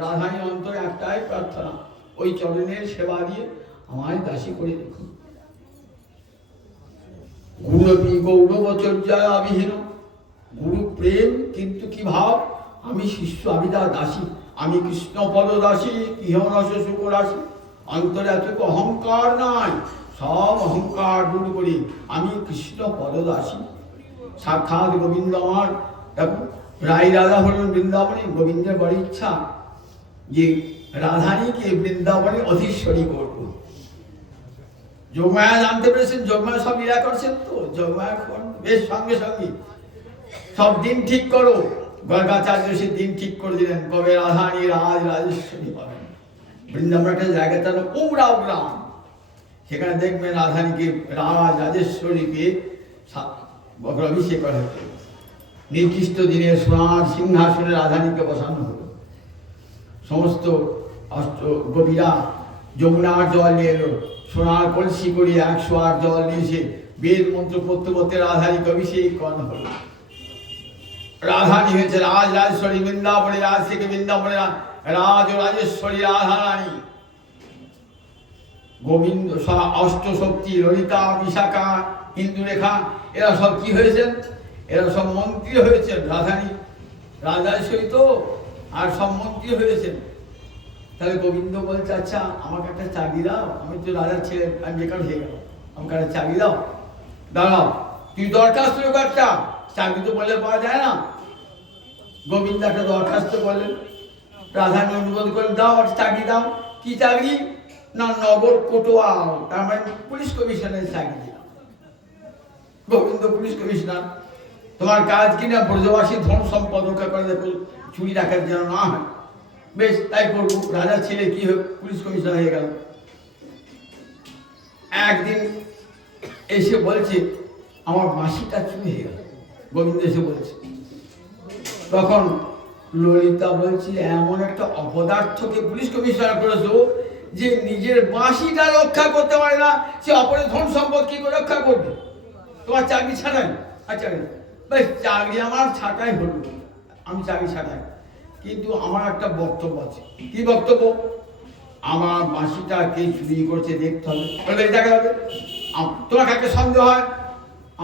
রাধানী অন্তরে একটাই প্রার্থনা, ওই চরণের সেবা দিয়ে আমায় দাসী করে রেখো। গুরুরপি গৌরব চর্যায় অবিহীন, গুরু প্রেম কিন্তু কি ভাব আমি শিষ্য, আমি তার দাসী, আমি কৃষ্ণ পদদাসী ইহরস শুকরাসী, অন্তরে এতটুকু অহংকার নাই, সব অহংকার দূর করি আমি কৃষ্ণ পদদাসী। সাক্ষাৎ গোবিন্দ আমার। দেখো রাই রাজা হলেন বৃন্দাবনে, গোবিন্দের বড় ইচ্ছা যে রাধারীকে বৃন্দাবনে অধীশ্বরী করব। যোগমায়া জানতে পেরেছেন, যোগমায়া সব লীলা করছেন, তো যোগমায়া বেশ সঙ্গে সঙ্গে সব দিন ঠিক করো। গর্গাচার্য সে দিন ঠিক করে দিলেন, কবে রাধারী রাজেশ্বরী পাবেন। বৃন্দাবন একটা জায়গা তার উমরাও গ্রাম, সেখানে দেখবেন রাধারীকে রাজেশ্বরীকে অভিষেক করা হতো। নির্দিষ্ট দিনে সোনার সিংহাসনে রাধারীকে বসানো হলো। সমস্ত গোপীরা যমুনার জল নিয়ে এলো, সোনার কলসি করে 108 জল নিয়ে এসে বেদ মন্ত্র পড়তে পড়তে রাধারীকে অভিষেক করানো হলো। রাধারী হয়েছে রাজেশ্বরী, বৃন্দাবনে রাজ থেকে বৃন্দাবনে রাজেশ্বরী রাধারানী। গোবিন্দ অষ্টশক্তি ললিতা, বিশাখা, ইন্দুরেখা এরা সব কি হয়েছেন? এরা সব মন্ত্রী হয়েছেন। রাধারী রাজেশ্বরী তো, আর সব মন্ত্রী হয়েছেন। তাহলে গোবিন্দ বলছে, আচ্ছা আমাকে একটা চাকরি দাও, আমি তো রাজার ছেলে, আমি বেকার হয়ে গেলাম, আমাকে একটা চাকরি দাও। দাঁড়াও, তুই দরখাস্ত একটা, চাকরি তো বলে পাওয়া যায় না। গোবিন্দ একটা দরখাস্ত বললেন, রাধারী অনুরোধ করেন, দাও একটা চাকরি দাও। কি চাকরি? না, নগর কোটোয়া, তার মানে পুলিশ কমিশনের চাকরি দিলাম। গোবিন্দ পুলিশ কমিশনার, তোমার কাজ কিনা ব্রজবাসী ধন সম্পদ রক্ষা করে দেখো, চুরি রাখার যেন না হয়। বেশ, তাই করবো। রাজার ছেলে কি পুলিশ কমিশনার হয়ে গেল। একদিন এসে বলছে, আমার বাঁশিটা চুরি হয়ে গেল। গোবিন্দ এসে বলছে, তখন ললিতা বলছে, এমন একটা অপদার্থকে পুলিশ কমিশনার করেছো যে নিজের বাঁশিটা রক্ষা করতে পারে না, সে অপরের ধন সম্পদ কি করে রক্ষা করবে? তোমার চাকরি ছাড়াই। আচ্ছা বেশ, চাকরি আমার ছাঁটাই হলো, আমি চাকরি ছাড়াই, কিন্তু আমার একটা বক্তব্য আছে। কি বক্তব্য? আমার বাঁশিটা কে চুরি করছে দেখতে হবে। দেখা হবে। তোমার কাকে সন্দেহ হয়?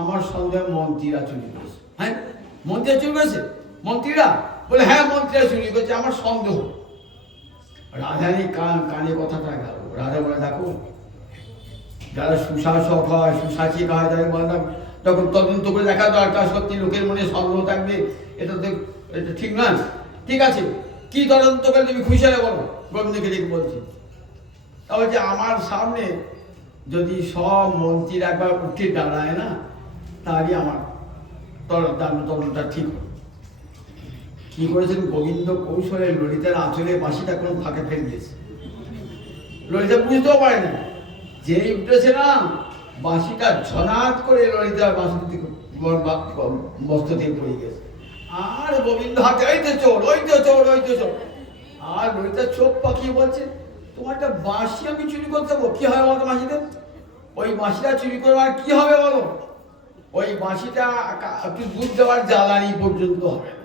আমার সন্দেহ মন্ত্রীরা চুরি করেছে। হ্যাঁ, মন্ত্রীরা চুরি করেছে? মন্ত্রীরা বলে, হ্যাঁ মন্ত্রীরা চুরি করছে, আমার সন্দেহ। রাধারী কানে কথাটা গেল। রাধা বলে, দেখো যারা সুশাসক হয়, সুশাসিক হয়, তাদের বলে যখন তদন্ত করে দেখা দরকার, সত্যি লোকের মনে সন্দেহ থাকবে, এটা তো এটা ঠিক নয়। ঠিক আছে, কি তদন্ত করে তুমি খুশি হলে বলো। গোবিন্দকে দেখে বলছি, তাহলে যে আমার সামনে যদি সব মন্ত্রীর একবার উঠে দাঁড়ায় না, তাহলে আমার তদন্তটা ঠিক হবে। কি করেছেন গোবিন্দ? কৌশলে ললিতার আঁচলে বাঁশিটা কোনো ফাঁকে ফেলে দিয়েছে। ললিতা বুঝতেও পারে না, যেই উঠেছে না, বাঁশিটা ঝনাত করে ললিতার বাঁশি বস্ত্র থেকে পড়ে গেছে। আর গোবিন্দ হাতে, ওই তো চোর, ওই তো চোর, ওই তো চোর। আর ললিতার চোখ পাকিয়ে বলছে, তোমার একটা বাঁশি আমি চুরি করতে যাবো, কি হবে বলো বাঁশিতে? ওই বাঁশিটা চুরি করে আর কি হবে বলো? ওই বাঁশিটা একটু দুধ দেওয়ার জ্বালানি পর্যন্ত হবে না।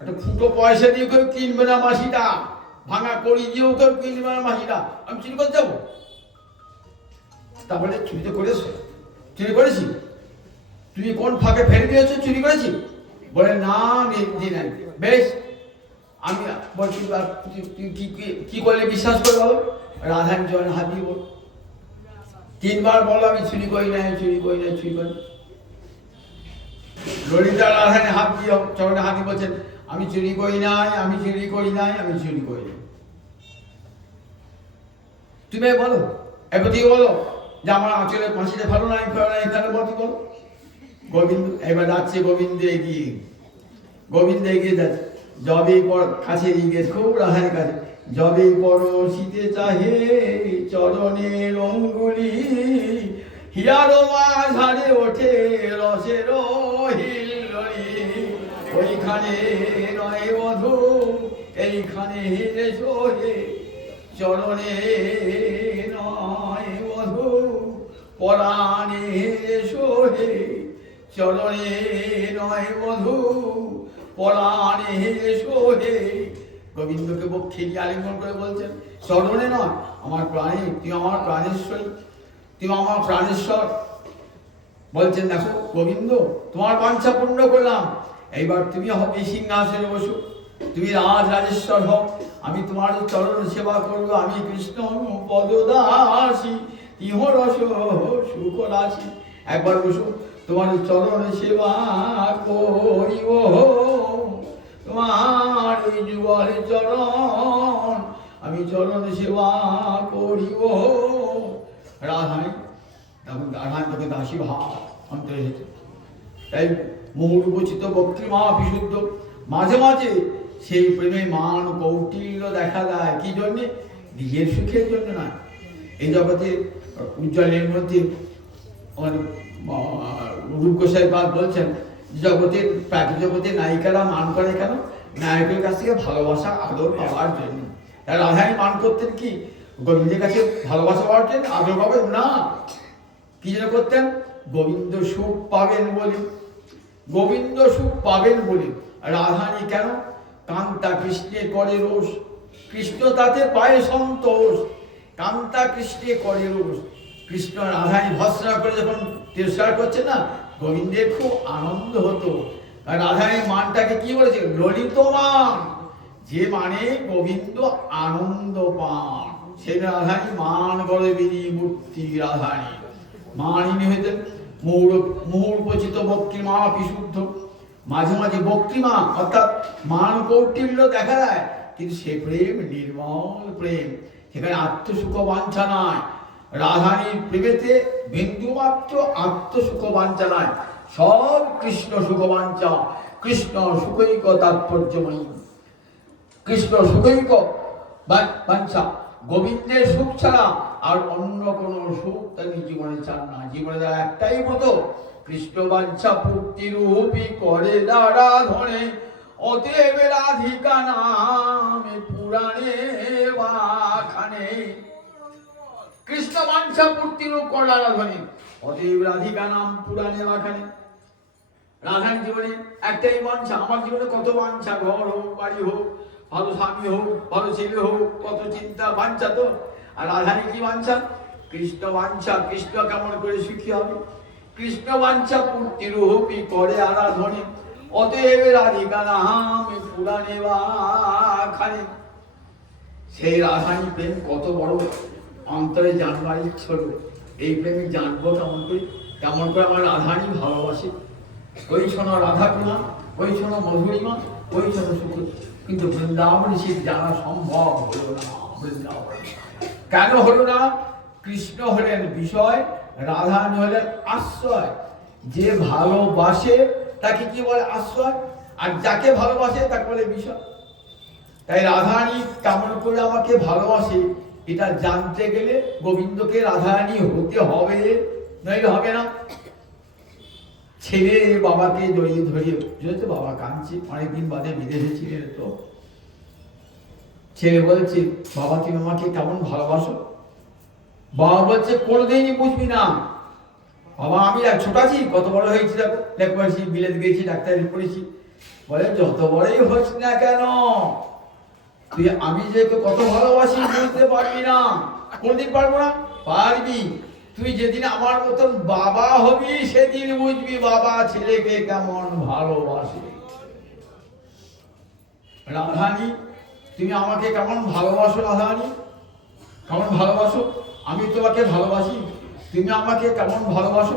একটা ফুটো পয়সা দিয়ে কেউ কিনবে না বাঁশিটা, ভাঙা করি দিয়েও কেউ কিনবে না বাঁশিটা, আমি চুরি করতে যাবো? তারপরে চুরি তো করেছো, চুরি করেছি, তুমি কোন ফাঁকে ফেলে দিয়েছো? চুরি করেছি? বলে, না নাই। বেশ, আমি বলছি, কি করলে বিশ্বাস করে বলো? রাধারী চরণে হাত দিয়ে বল, 3 বার বলো, আমি চুরি করি নাই, চুরি করি নাই, চুরি করি। ললিতা রাধারী হাত দিয়ে চরণে হাত দিয়ে বলছেন, আমি চুরি করি নাই, আমি চুরি করি নাই, আমি চুরি করি নাই। তুমি বলো, এবার দিয়ে বলো যে আমার আঁচলের ফাঁসিতে ফেলো নাই, ফেলো নাই, এখানে বলো। গোবিন্দ এবার যাচ্ছে, গোবিন্দ এগিয়ে যাচ্ছে। যবেই কাছে এগিয়ে, খুব রাধারীর কাছে, যবেই পরশিতে চাহে চরণের অঙ্গুলি, হিয়ারো মাঝারে ওঠে রসের হিল্লোড়ি। ওইখানে নয় বধূ, এইখানে সোহে, চরণে নয় বধূ, পরাণে সোহে, চরণে নয় বধূ, পরাণে সোহে। গোবিন্দকে বক্ষে দিয়ে আলিঙ্গন করে বলছেন, চরণে নয়, আমার প্রাণে, তুই আমার প্রাণেশ্বরী, তুই আমার প্রাণেশ্বর। বলছেন, দেখো গোবিন্দ, তোমার বাঞ্ছা পূর্ণ করলাম, এইবার তুমি হবে সিংহাসনে বসো। তুমি রাজ রাজেশ্বর হও, আমি তোমার চরণ সেবা করবো। আমি কৃষ্ণ পদদাসী, ইহ রস সুখ রাশি। একবার বসো, তোমার চরণ সেবা করিব, তোমার ওই যুগল চরণ আমি চরণ সেবা করিব। রাধাই তখন রাধাই তোকে দাসী ভাব অন্তরে এসেছে। তাই মুহুর্মোচিত বক্তৃমা বিশুদ্ধ। মাঝে মাঝে সেই প্রেমে মান কৌটিল্য দেখা দেয়। কি জন্যে? নিজের সুখের জন্য না। এই জগতে উজ্জ্বলের মধ্যে রূপ গোসাই পাদ বলছেন, জগতের প্রাকৃতিক জগতের নায়িকারা মান করে কেন? নায়কের কাছ থেকে ভালোবাসা আদর পাওয়ার জন্য। তাই রাধাই মান করতেন কি? গোবিন্দের কাছে ভালোবাসা পাওয়ার জন্য, আদর পাবেন না। কি যেন করতেন? গোবিন্দ সুখ পাবেন বলে, গোবিন্দ সুখ পাবেন বলে। রাধানি কেন? কান্তা কৃষ্ণে করে রোষ, কৃষ্ণ তাতে পায় সন্তোষ। কান্তা কৃষ্ণে করে রোষ। কৃষ্ণ রাধানি ভৎসনা করে যখন তিরস্কার করছে না, গোবিন্দের খুব আনন্দ হতো। আর রাধানি মানটাকে কি বলেছে? ললিত মান, যে মানে গোবিন্দ আনন্দ পান, সে রাধানি মান গরবিনী মূর্তি। রাধানি মানিনী হইতেন মুহুর্পচিত বক্তৃমা বিশুদ্ধ। মাঝে মাঝে বক্তৃমা অর্থাৎ মান কৌটিল্য দেখা দেয়, কিন্তু সে প্রেম নির্মল প্রেম, সেখানে আত্মসুখ বাঞ্ছা নাই। রাধানীর প্রেমেতে বিন্দুমাত্র আত্মসুখ বাঞ্ছা নাই, সব কৃষ্ণ সুখ বাঞ্ছা। কৃষ্ণ সুখৈক তাৎপর্যময়ী, কৃষ্ণ সুখৈক বাঞ্ছা। গোবিন্দের সুখ ছাড়া আর অন্য কোনো সুখ তিনি জীবনে চান না। জীবনে তার একটাই ব্রত, কৃষ্ণ বাঞ্ছা পূর্তি রূপী করে আরাধনে। অতএব রাধিকা নামে পুরাণে বাখানে। কৃষ্ণ বাঞ্ছা পূর্তি রূপ করে আরাধনে, অতএব রাধিকা নাম পুরাণে বাখানে। রাধার জীবনে একটাই বাঞ্ছা। আমার জীবনে কত বাঞ্ছা, ঘর হোক, বাড়ি হোক, ভালো স্বামী হোক, ভালো ছেলে হোক, কত চিন্তা বাঞ্ছা তো। আর রাধারী কি বাঞ্ছা? কৃষ্ণ বাঞ্ছা। কৃষ্ণ কেমন করে সুখী হবে? কৃষ্ণ বাঞ্ছা পূর্তি রূপী করে আরাধনে। অতএব রাধিকা নামে পুরাণে বাখানে। সেই রাধারী প্রেম কত বড়, অন্তরে জানবার ইচ্ছে হলো। এই প্রেমে জানবো কেমন করে? কেমন করে আমার রাধারী ভালোবাসে। ওই শোনো রাধাগুণা, ওই শোনো মধুরিমা, ওই শোনো সুখ। কিন্তু বৃন্দাবনে সে জানা সম্ভব হলো না। বৃন্দাবন কেন হলো না? কৃষ্ণ হলেন বিষয়, রাধারানী হলেন আশ্রয়। যে ভালোবাসে তাকে কি বলে? আশ্রয়। আর যাকে ভালোবাসে তাকে বলে বিষয়। তাই রাধারানী কেমন করে আমাকে ভালোবাসে, এটা জানতে গেলে গোবিন্দকে রাধারানী হতে হবে, নইলে হবে না। ছেলে বাবাকে জড়িয়ে ধরিয়ে, বুঝেছো, বাবা কাঁদছে, অনেকদিন বাদে বিদেশে ছিলেন তো। ছেলে বলছে, বাবা তুমি আমাকে কেমন ভালোবাসো? বাবা বলছে, কোনোদিনই বুঝবি না। বাবা আমি ছোট আছি, কত বড় হয়েছি দেখো, লেখাপড়াছি, বিলেত গেছি, ডাক্তারি পড়েছি। বলে যত বড়ই হোস না কেন, তুই আমি যে কত ভালোবাসি বুঝতে পারবি না। কোনদিন পারবো না? পারবি। তুই যেদিন আমার মতন বাবা হবি সেদিন বুঝবি বাবা ছেলেকে কেমন ভালোবাসে। রাধারানী তুমি আমাকে কেমন ভালোবাসো? রাধারানী কেমন ভালোবাসো? আমি তোমাকে ভালোবাসি, তুমি আমাকে কেমন ভালোবাসো?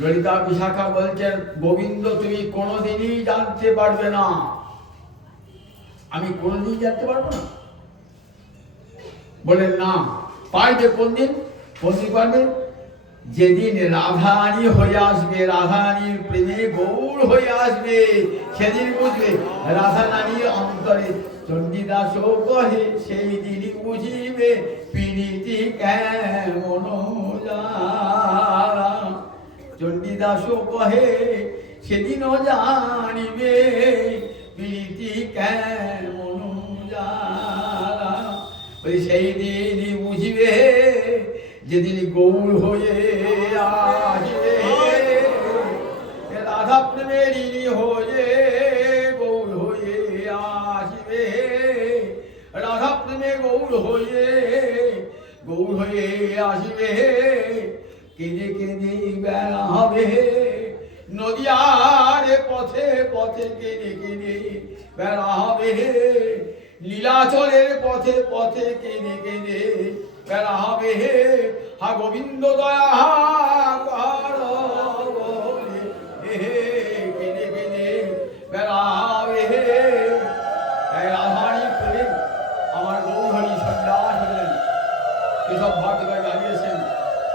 ললিতা বিশাখা বলছেন, গোবিন্দ তুমি কোনোদিনই জানতে পারবে না। আমি কোনোদিন জানতে পারবো না? বলেন না, পারবে। কোন দিন? কোন দিন পারবে? যেদিন রাধারানী হয়ে আসবে, রাধারানীর প্রেমে গৌর হয়ে আসবে, সেদিন বুঝবে রাধারানীর অন্তরে। চণ্ডীদাস কহে সেই দিন বুঝিবে প্রীতি কেমন জ্বালা। চণ্ডীদাস কহে সেদিনও জানিবে প্রীতি কেমন জ্বালা। সেই দিন বুঝিবে যেদিন গৌর হয়ে আসবে, রাধা প্রেমের হয়ে গৌর হয়ে আসবে। রাধা প্রেমে গৌর হয়ে আসবে। কেঁদে কেঁদে বেড়াবে নদিয়ার পথে পথে কেনে কেনে বেড়া হবে, লীলাচলের পথে পথে কেনে কেনে বেড়া হবে। হা গোবিন্দ দয়া কর বলে, কেনে কেনে বেড়া হবে। রাধারানী করে আমার গৌরহরি সন্ন্যাস হলেন। এসব ভাগ্যবান দাঁড়িয়েছেন,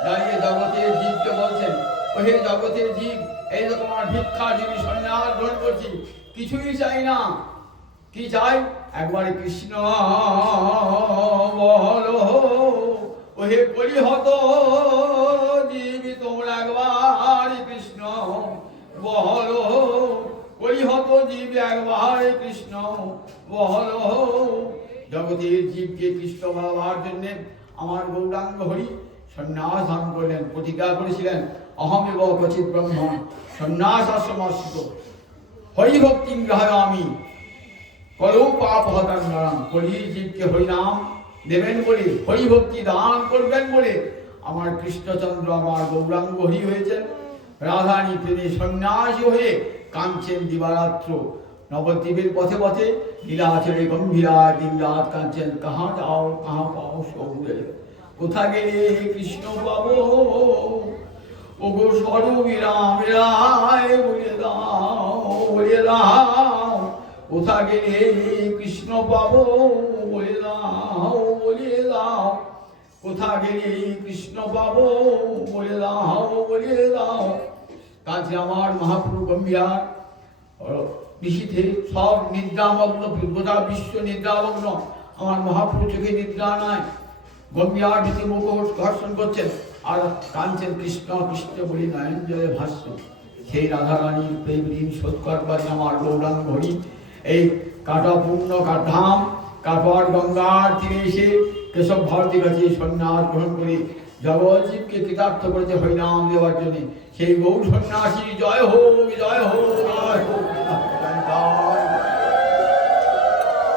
দাঁড়িয়ে জগতের জীবকে বলছেন, ওহে জগতের জীব, এই রকম আমার ভিক্ষা যিনি সন্ন্যাস গ্রহণ করছি, কিছুই চাই না। কি চাই? একবার কৃষ্ণ বলো, ওহে পরিহত জীব তোমরা একবার কৃষ্ণ বলো, পরিহত জীব একবার কৃষ্ণ বলো। জগতের জীবকে কৃষ্ণ বলার জন্য আমার গৌরাঙ্গ হরি সন্ন্যাস ধারণ করলেন, প্রতিজ্ঞা করেছিলেন, অহমেব ক্বচিৎ ব্রহ্ম সন্ন্যাস আশ্রমাশ্রিত হরিভক্তি গ্রহামি করৌ পাপ হতাং নরং। কলির জীবকে হরিনাম দেবেন বলে, হরিভক্তি দান করবেন বলে আমার কৃষ্ণচন্দ্র আমার গৌরাঙ্গ হরি হয়েছেন। রাধারানী প্রেমে সন্ন্যাসী হয়ে কাঁদছেন দিবারাত্র, নবদ্বীপের পথে পথে লীলাচলে গম্ভীরা দিন রাত কাঁদছেন। কাহা যাও কাহা পাও সৌরে, কোথা গেলে কৃষ্ণ পাবো, ওগো সর্ববিরাম রায় বলে দাও, বলে দাও, কোথা গেলে কৃষ্ণ পাবো, বলে দাও, বলে দাও, কোথা গেলে কৃষ্ণ পাবো, বলে দাও, বলে দাও। কাছে আমার মহাপ্রভু গম্ভীর নিশীথে সব নিদ্রামগ্ন, গোটা বিশ্ব নিদ্রামগ্ন, আমার মহাপ্রভু চোখে নিদ্রা নাই। গম্ভীর নীতি মুখ ঘর্ষণ করছেন আর কাঁদছেন কৃষ্ণ কৃষ্ণ বলি নয়ন জলে ভাষ্য। সেই রাধারানীর প্রেম ঋণ শোধ করবার আমার গৌরাঙ্গ হরি এই কাটাপূর্ণ কাঠাম কাটোয়ার গঙ্গার তীরে এসে কেশব ভারতীর কাছে সন্ন্যাস গ্রহণ করে জগৎজীবকে কৃতার্থ করেছে হরিনাম দেওয়ার জন্য। সেই গৌর সন্ন্যাসী জয় হোক, জয় হোক, জয় হোক।